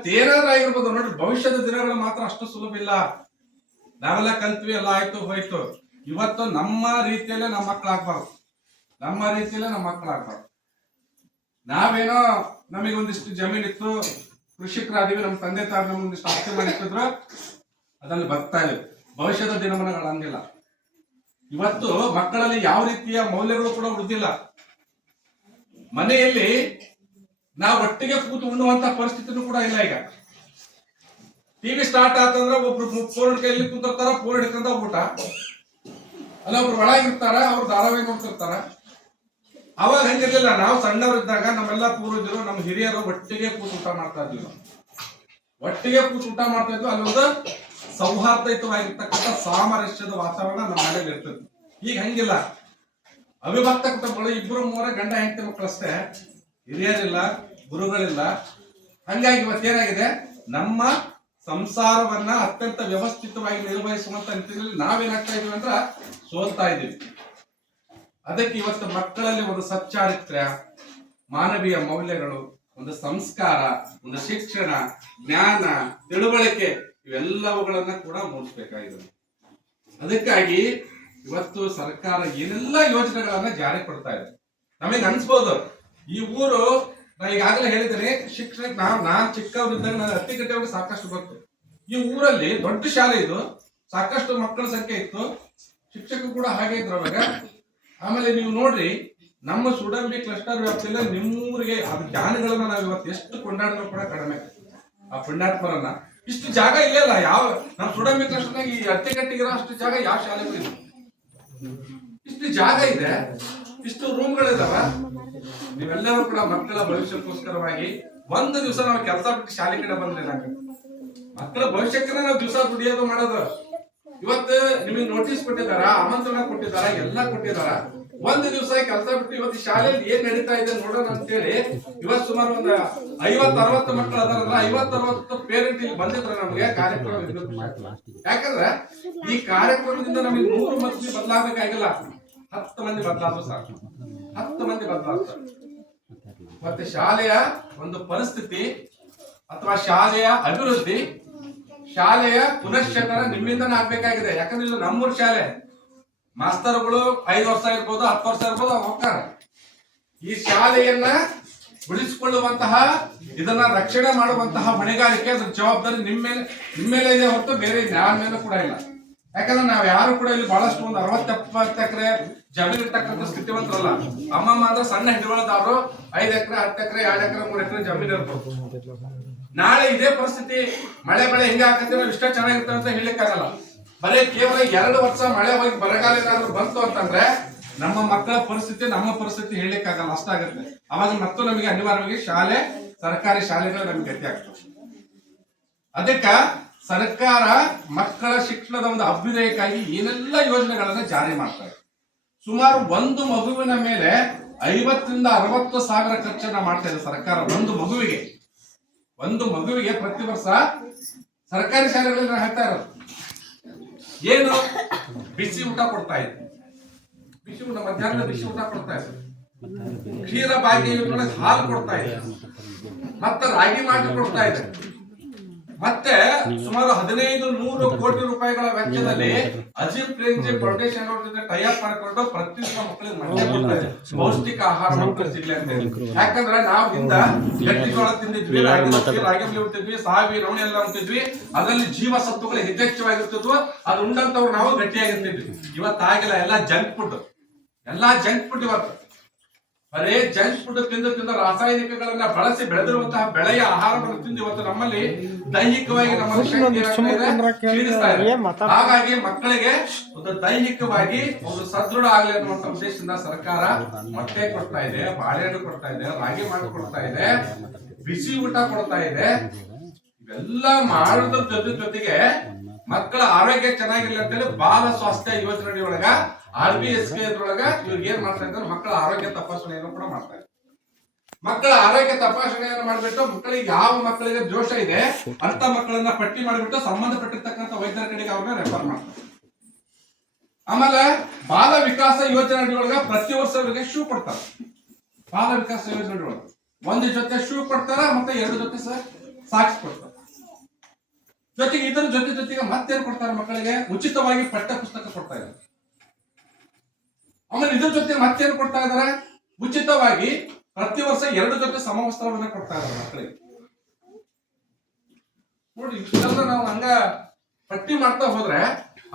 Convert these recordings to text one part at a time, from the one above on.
ಇವತ್ತೇನಾದ್ರೂ ಆಗಿರ್ಬೋದು ನೋಡ್ರಿ, ಭವಿಷ್ಯದ ದಿನಗಳು ಮಾತ್ರ ಅಷ್ಟು ಸುಲಭ ಇಲ್ಲ. ನಾವೆಲ್ಲ ಕಲ್ತ್ವಿ, ಎಲ್ಲ ಆಯ್ತು ಹೋಯ್ತು. ಇವತ್ತು ನಮ್ಮ ರೀತಿಯಲ್ಲೇ ನಮ್ಮ ಮಕ್ಕಳಾಗ್ಬಾರ್ದು, ನಮ್ಮ ರೀತಿಯಲ್ಲೇ ನಮ್ಮ ಮಕ್ಕಳಾಗ್ಬಾರ್ದು. ನಾವೇನೋ ನಮಗೆ ಒಂದಿಷ್ಟು ಜಮೀನಿತ್ತು, ಕೃಷಿಕರಾದೀವಿ, ನಮ್ಮ ತಂದೆ ತಾಯಿ ನಮ್ಗೆ ಒಂದಿಷ್ಟು ಆಸ್ತಿ ಮಾಡಿಟ್ಟಿದ್ರು, ಅದ್ರಲ್ಲಿ ಬರ್ತಾ ಇದ್ವಿ. ಭವಿಷ್ಯದ ದಿನಮಾನಗಳು ಹಂಗಿಲ್ಲ. ಇವತ್ತು ಮಕ್ಕಳಲ್ಲಿ ಯಾವ ರೀತಿಯ ಮೌಲ್ಯಗಳು ಕೂಡ ಉಳಿದಿಲ್ಲ. ಮನೆಯಲ್ಲಿ ನಾವು ಒಟ್ಟಿಗೆ ಕೂತು ಉಣ್ಣುವಂತ ಪರಿಸ್ಥಿತಿನೂ ಕೂಡ ಇಲ್ಲ. ಈಗ ಟಿವಿ ಸ್ಟಾರ್ಟ್ ಆತಂದ್ರೆ ಒಬ್ರು ಫೋನ್ ಕೈಯಲ್ಲಿ ಕೂತಿರ್ತಾರ, ಫೋನ್ ಹಿಡ್ಕೊಂಡ ಊಟ, ಅಲ್ಲ ಒಬ್ರು ಒಳಗಿರ್ತಾರ, ಅವ್ರು ಧಾರಾವಾಹಿ ನೋಡ್ತಿರ್ತಾರ. ಅವಾಗ ಹಂಗಿರ್ಲಿಲ್ಲ. ನಾವು ಸಣ್ಣವರಿದ್ದಾಗ ನಮ್ಮೆಲ್ಲ ಪೂರ್ವಜರು, ನಮ್ಮ ಹಿರಿಯರು ಒಟ್ಟಿಗೆ ಕೂತು ಊಟ ಮಾಡ್ತಾ ಇದ್ವಿ. ನಾವು ಒಟ್ಟಿಗೆ ಕೂತು ಊಟ ಮಾಡ್ತಾ ಇದ್ವಿ. ಅಲ್ಲೊಂದು ಸೌಹಾರ್ದಯುತವಾಗಿರ್ತಕ್ಕಂಥ ಸಾಮರಸ್ಯದ ವಾತಾವರಣ ನಮ್ಮ ಮನೇಲಿ ಇರ್ತದೆ. ಈಗ ಹಂಗಿಲ್ಲ. ಅವಿಭಕ್ತ ಕುಟುಂಬಗಳು, ಇಬ್ಬರು ಮೂರ ಗಂಡ ಹೆಂಡತಿ ಮಕ್ಕಳಷ್ಟೇ, ಹಿರಿಯರಿಲ್ಲ, ಗುರುಗಳಿಲ್ಲ. ಹಂಗಾಗಿ ಇವತ್ತೇನಾಗಿದೆ, ನಮ್ಮ ಸಂಸಾರವನ್ನ ಅತ್ಯಂತ ವ್ಯವಸ್ಥಿತವಾಗಿ ನಿರ್ವಹಿಸುವಂತ ನಿಟ್ಟಿನಲ್ಲಿ ನಾವೇನಾಗ್ತಾ ಇದೀವಿ ಅಂದ್ರೆ ಸೋಲ್ತಾ ಇದ್ದೀವಿ. ಅದಕ್ಕೆ ಇವತ್ತು ಮಕ್ಕಳಲ್ಲಿ ಒಂದು ಸಚ್ಚಾರಿತ್ರ್ಯ, ಮಾನವೀಯ ಮೌಲ್ಯಗಳು, ಒಂದು ಸಂಸ್ಕಾರ, ಒಂದು ಶಿಕ್ಷಣ, ಜ್ಞಾನ, ತಿಳುವಳಿಕೆ ಇವೆಲ್ಲವುಗಳನ್ನ ಕೂಡ ಮೂಡಿಸಬೇಕಾಗಿದೆ. ಅದಕ್ಕಾಗಿ ಇವತ್ತು ಸರ್ಕಾರ ಏನೆಲ್ಲ ಯೋಜನೆಗಳನ್ನ ಜಾರಿ ಕೊಡ್ತಾ ಇದೆ. ನಮಗೆ ಅನ್ಸ್ಬೋದು ಈ ಊರು, ನಾ ಈಗಾಗಲೇ ಹೇಳಿದ್ದೇನೆ, ಶಿಕ್ಷಣಕ್ಕೆ ನಾನ್ ಚಿಕ್ಕವರಿದ್ದಾಗ ನಾನು ಅತ್ತಿಗಟ್ಟೆಗೆ ಸಾಕಷ್ಟು ಗೊತ್ತು. ಈ ಊರಲ್ಲಿ ದೊಡ್ಡ ಶಾಲೆ ಇದು, ಸಾಕಷ್ಟು ಮಕ್ಕಳ ಸಂಖ್ಯೆ ಇತ್ತು, ಶಿಕ್ಷಕರು ಕೂಡ ಹಾಗೆ ಇದ್ರು ಅವಾಗ. ಆಮೇಲೆ ನೀವು ನೋಡ್ರಿ, ನಮ್ಮ ಸುಡಂಬಿ ಕ್ಲಸ್ಟರ್ ವ್ಯಾಪ್ತಿಯಲ್ಲಿ ನಿಮ್ಮೂರಿಗೆ ಅದು ಜ್ಞಾನಗಳನ್ನ ನಾವು ಇವತ್ತು ಎಷ್ಟು ಕೊಂಡಾಡಿದ್ರು ಕೂಡ ಕಡಿಮೆ. ಆ ಪುಣ್ಯಾತ್ಮರನ್ನ ಇಷ್ಟು ಜಾಗ ಇಲ್ಲಲ್ಲ ಯಾವ ನಮ್ಮ ಸುಡಂಬಿ ಕ್ಲಸ್ಟರ್ನಾಗ, ಈ ಅತ್ತಿಗಟ್ಟಿಗಿರೋ ಅಷ್ಟು ಜಾಗ ಯಾವ ಶಾಲೆಗೂ ಇಲ್ಲ. ಇಷ್ಟು ಜಾಗ ಇದೆ, ಇಷ್ಟು ರೂಮ್ಗಳಿದಾವ. ನೀವೆಲ್ಲರೂ ಕೂಡ ಮಕ್ಕಳ ಭವಿಷ್ಯಕ್ಕೋಸ್ಕರವಾಗಿ ಒಂದು ದಿವಸ ನಾವು ಕೆಲಸ ಬಿಟ್ಟು ಶಾಲೆ ಕಡೆ ಬಂದ್ರೆ ಮಕ್ಕಳ ಭವಿಷ್ಯಕ್ಕೆ ನಾವು ದಿವಸ ದುಡಿಯೋದು ಮಾಡೋದು. ಇವತ್ತು ನಿಮಗೆ ನೋಟಿಸ್ ಕೊಟ್ಟಿದಾರ, ಆಮಂತ್ರಣ ಕೊಟ್ಟಿದಾರ, ಎಲ್ಲ ಕೊಟ್ಟಿದಾರ. ಒಂದು ದಿವಸ ಕೆಲಸ ಬಿಟ್ಟು ಇವತ್ತು ಶಾಲೆಯಲ್ಲಿ ಏನ್ ನಡೀತಾ ಇದೆ ನೋಡೋಣ ಅಂತೇಳಿ ಇವತ್ತು ಸುಮಾರು ಒಂದು 50-60 ಮಕ್ಕಳು ಅದಾರಲ್ಲ, 50-60 ಪೇರೆಂಟ್ ಇಲ್ಲಿ ಬಂದಿದ್ರ ನಮಗೆ ಕಾರ್ಯಕ್ರಮ. ಯಾಕಂದ್ರೆ ಈ ಕಾರ್ಯಕ್ರಮದಿಂದ ನಮಗೆ 100 ಮಂದಿ ಬದಲಾಗಬೇಕಾಗಿಲ್ಲ, 10 ಮಂದಿ ಬದಲಾದ್ರು ಸಾಕು, 10 ಮಂದಿ ಬದಲಾಗ್ತಾರೆ. ಮತ್ತೆ ಶಾಲೆಯ ಒಂದು ಪರಿಸ್ಥಿತಿ ಅಥವಾ ಶಾಲೆಯ ಅಭಿವೃದ್ಧಿ, ಶಾಲೆಯ ಪುನಶ್ಚೇತನ ನಿಮ್ಮಿಂದನೇ ಆಗ್ಬೇಕಾಗಿದೆ. ಯಾಕಂದ್ರೆ ಇದು ನಮ್ಮೂರ್ ಶಾಲೆ. ಮಾಸ್ತರ್ಗಳು 5 ವರ್ಷ ಇರ್ಬೋದು, 10 ವರ್ಷ ಇರ್ಬೋದು, ಹೋಗ್ತಾರೆ. ಈ ಶಾಲೆಯನ್ನ ಉಳಿಸಿಕೊಳ್ಳುವಂತಹ, ಇದನ್ನ ರಕ್ಷಣೆ ಮಾಡುವಂತಹ ಹೊಣೆಗಾರಿಕೆ, ಅದ್ರ ಜವಾಬ್ದಾರಿ ನಿಮ್ಮ ಮೇಲೆ ಇದೆ ಹೊರತು ಬೇರೆ ಯಾರ ಮೇಲೆ ಕೂಡ ಇಲ್ಲ. ಯಾಕಂದ್ರೆ ನಾವ್ ಯಾರು ಕೂಡ ಇಲ್ಲಿ ಬಹಳಷ್ಟು ಒಂದು 60-70 ಎಕರೆ ಜಮೀನು ಇರ್ತಕ್ಕಂಥ ಸ್ಥಿತಿವಂತರಲ್ಲ. ಅಮ್ಮಮ್ಮ ಅಂದ್ರೆ ಸಣ್ಣ ಹಿಡುವಳಿದವರು 5 ಎಕರೆ, 10 ಎಕರೆ, 2 ಎಕರೆ, 3 ಎಕರೆ ಜಮೀನು ಇರ್ಬೋದು. ನಾಳೆ ಇದೇ ಪರಿಸ್ಥಿತಿ, ಮಳೆ ಬೆಳೆ ಹಿಂಗ ಹಾಕಂದ್ರೆ ನಾವು ಇಷ್ಟ ಚೆನ್ನಾಗಿರ್ತೇವೆ ಅಂತ ಹೇಳಲಿಕ್ಕಾಗಲ್ಲ. ಬರೀ ಕೇವಲ 2 ವರ್ಷ ಮಳೆ ಹೋಗಿ ಬರಗಾಲ ಏನಾದ್ರು ಬಂತು ಅಂತಂದ್ರೆ ನಮ್ಮ ಮಕ್ಕಳ ಪರಿಸ್ಥಿತಿ, ನಮ್ಮ ಪರಿಸ್ಥಿತಿ ಹೇಳಲಿಕ್ಕಾಗಲ್ಲ, ಅಷ್ಟಾಗುತ್ತೆ. ಅವಾಗ ಮತ್ತು ನಮಗೆ ಅನಿವಾರ್ಯವಾಗಿ ಶಾಲೆ, ಸರ್ಕಾರಿ ಶಾಲೆಗಳು ನಮ್ಗೆ ಗತಿ ಆಗ್ತದೆ. ಅದಕ್ಕ ಸರ್ಕಾರ ಮಕ್ಕಳ ಶಿಕ್ಷಣದ ಒಂದು ಅಭ್ಯುದಯಕ್ಕಾಗಿ ಏನೆಲ್ಲ ಯೋಜನೆಗಳನ್ನ ಜಾರಿ ಮಾಡ್ತಾರೆ. ಸುಮಾರು ಒಂದು ಮಗುವಿನ ಮೇಲೆ 50,000-60 ಸಾವಿರ ಖರ್ಚನ್ನ ಮಾಡ್ತಾ ಇದೆ ಸರ್ಕಾರ. ಒಂದು ಮಗುವಿಗೆ ಪ್ರತಿ ವರ್ಷ ಸರ್ಕಾರಿ ಶಾಲೆಗಳಲ್ಲಿ ಹೇಳ್ತಾ ಇರೋದು ಏನು, ಬಿಸಿ ಊಟ ಕೊಡ್ತಾ ಇದೆ, ಬಿಸಿ ಊಟ, ಮಧ್ಯಾಹ್ನ ಬಿಸಿ ಊಟ ಕೊಡ್ತಾ ಇದೆ, ಕ್ಷೀರ ಭಾಗ್ಯ ಯೋಜನೆ ಹಾಲು ಕೊಡ್ತಾ ಇದೆ, ಮತ್ತೆ ರಾಗಿ ಮಾಟ ಕೊಡ್ತಾ ಇದೆ. ಮತ್ತೆ ಸುಮಾರು 1500 ಕೋಟಿ ರೂಪಾಯಿಗಳ ವೆಚ್ಚದಲ್ಲಿ ಅಜೀಂ ಪ್ರೇಮ್ಜಿ ಫೌಂಡೇಶನ್ ಅವ್ರ ಜೊತೆ ಟೈ ಅಪ್ ಮಾಡಿಕೊಂಡು ಪ್ರತಿ ಮಕ್ಕಳಿಗೆ ಮನೆ ಕೊಡ್ತಾ ಇದೆ, ಪೌಷ್ಟಿಕ ಆಹಾರ ಮಕ್ಕಳು ಸಿಗ್ಲಿ ಅಂತ ಹೇಳಿ. ಯಾಕಂದ್ರೆ ನಾವು ಹಿಂದ ಗಟ್ಟಿಜೋಳ ತಿಂದಿದ್ವಿ, ರಾಗಿ ಉಣ್ತಿದ್ವಿ, ಸಾವಿ ನವಣೆ ಎಲ್ಲ ಉಣ್ತಿದ್ವಿ, ಅದರಲ್ಲಿ ಜೀವಸತ್ವಗಳು ಹೆಚ್ಚೆಚ್ಚವಾಗಿರ್ತಿದ್ವು. ಅದು ಉಂಡಂತವ್ರು ನಾವು ಗಟ್ಟಿಯಾಗಿರ್ತಿದ್ವಿ. ಇವತ್ತಾಗಿಲ್ಲ, ಎಲ್ಲ ಜಂಕ್ ಫುಡ್ ಇವತ್ತು. ಬರೇ ಜಂಕ್ ಫುಡ್ ತಿಂದು ರಾಸಾಯನಿಕಗಳನ್ನ ಬಳಸಿ ಬೆಳೆದಿರುವಂತಹ ಬೆಳೆಯ ಆಹಾರವನ್ನು ತಿಂದು ಇವತ್ತು ನಮ್ಮಲ್ಲಿ ದೈಹಿಕವಾಗಿ ಹಾಗಾಗಿ ಮಕ್ಕಳಿಗೆ ಒಂದು ದೈಹಿಕವಾಗಿ ಒಂದು ಸದೃಢ ಆಗಲಿ ಅನ್ನುವಂತ ಉದ್ದೇಶದಿಂದ ಸರ್ಕಾರ ಮೊಟ್ಟೆ ಕೊಡ್ತಾ ಇದೆ, ಬಾಳೆಹಣ್ಣು ಕೊಡ್ತಾ ಇದೆ, ರಾಗಿ ಮಾಡಿ ಕೊಡ್ತಾ ಇದೆ, ಬಿಸಿ ಊಟ ಕೊಡ್ತಾ ಇದೆ. ಇವೆಲ್ಲ ಮಾಡೋದ್ರ ಜೊತೆಗೆ ಮಕ್ಕಳ ಆರೋಗ್ಯ ಚೆನ್ನಾಗಿರ್ಲಿ ಅಂತೇಳಿ ಬಾಲ ಸ್ವಾಸ್ಥ್ಯ ಯೋಜನೆ ಒಳಗ RBSK ಅದ್ರೊಳಗ ಇವ್ರಿಗೆ ಏನ್ ಮಾಡ್ತಾ ಇದ್ದಾರೆ, ಮಕ್ಕಳ ಆರೋಗ್ಯ ತಪಾಸಣೆಯನ್ನು ಕೂಡ ಮಾಡ್ತಾ ಇದ್ದಾರೆ. ಮಕ್ಕಳ ಆರೋಗ್ಯ ತಪಾಸಣೆಯನ್ನು ಮಾಡಿಬಿಟ್ಟು ಮಕ್ಕಳಿಗೆ ಯಾವ ಮಕ್ಕಳಿಗೆ ದೋಷ ಇದೆ ಅಂತ ಮಕ್ಕಳನ್ನ ಪಟ್ಟಿ ಮಾಡಿಬಿಟ್ಟು ಸಂಬಂಧಪಟ್ಟಿರ್ತಕ್ಕಂಥ ವೈದ್ಯರ ಕಡೆಗೆ ಅವ್ರನ್ನ ರೆಫರ್ ಮಾಡ್ತಾರೆ. ಆಮೇಲೆ ಬಾಲ ವಿಕಾಸ ಯೋಜನೆ ಒಳಗ ಪ್ರತಿ ವರ್ಷ ಅವರಿಗೆ ಶೂ ಕೊಡ್ತಾರೆ. ಬಾಲ ವಿಕಾಸ ಯೋಜನೆ ಒಳಗ 1 ಜೊತೆ ಶೂ ಕೊಡ್ತಾರ, ಮತ್ತೆ 2 ಜೊತೆ ಸಾಗಿಸ್ಕೊಡ್ತಾರೆ. ಜೊತೆಗೆ ಇದರ ಜೊತೆಗೆ ಮತ್ತೇನ್ ಕೊಡ್ತಾರೆ ಮಕ್ಕಳಿಗೆ? ಉಚಿತವಾಗಿ ಪಠ್ಯ ಪುಸ್ತಕ ಕೊಡ್ತಾ ಇದ್ದಾರೆ. ಆಮೇಲೆ ಇದ್ರ ಜೊತೆ ಮತ್ತೇನು ಕೊಡ್ತಾ ಇದಾರೆ? ಉಚಿತವಾಗಿ ಪ್ರತಿ ವರ್ಷ 2 ಜೊತೆ ಸಮವಸ್ತ್ರವನ್ನ ಕೊಡ್ತಾ ಇದ್ದಾರೆ ಮಕ್ಕಳಿಗೆ. ನೋಡಿ, ಇಷ್ಟೆಲ್ಲ ನಾವು ಹಂಗ ಪಟ್ಟಿ ಮಾಡ್ತಾ ಹೋದ್ರೆ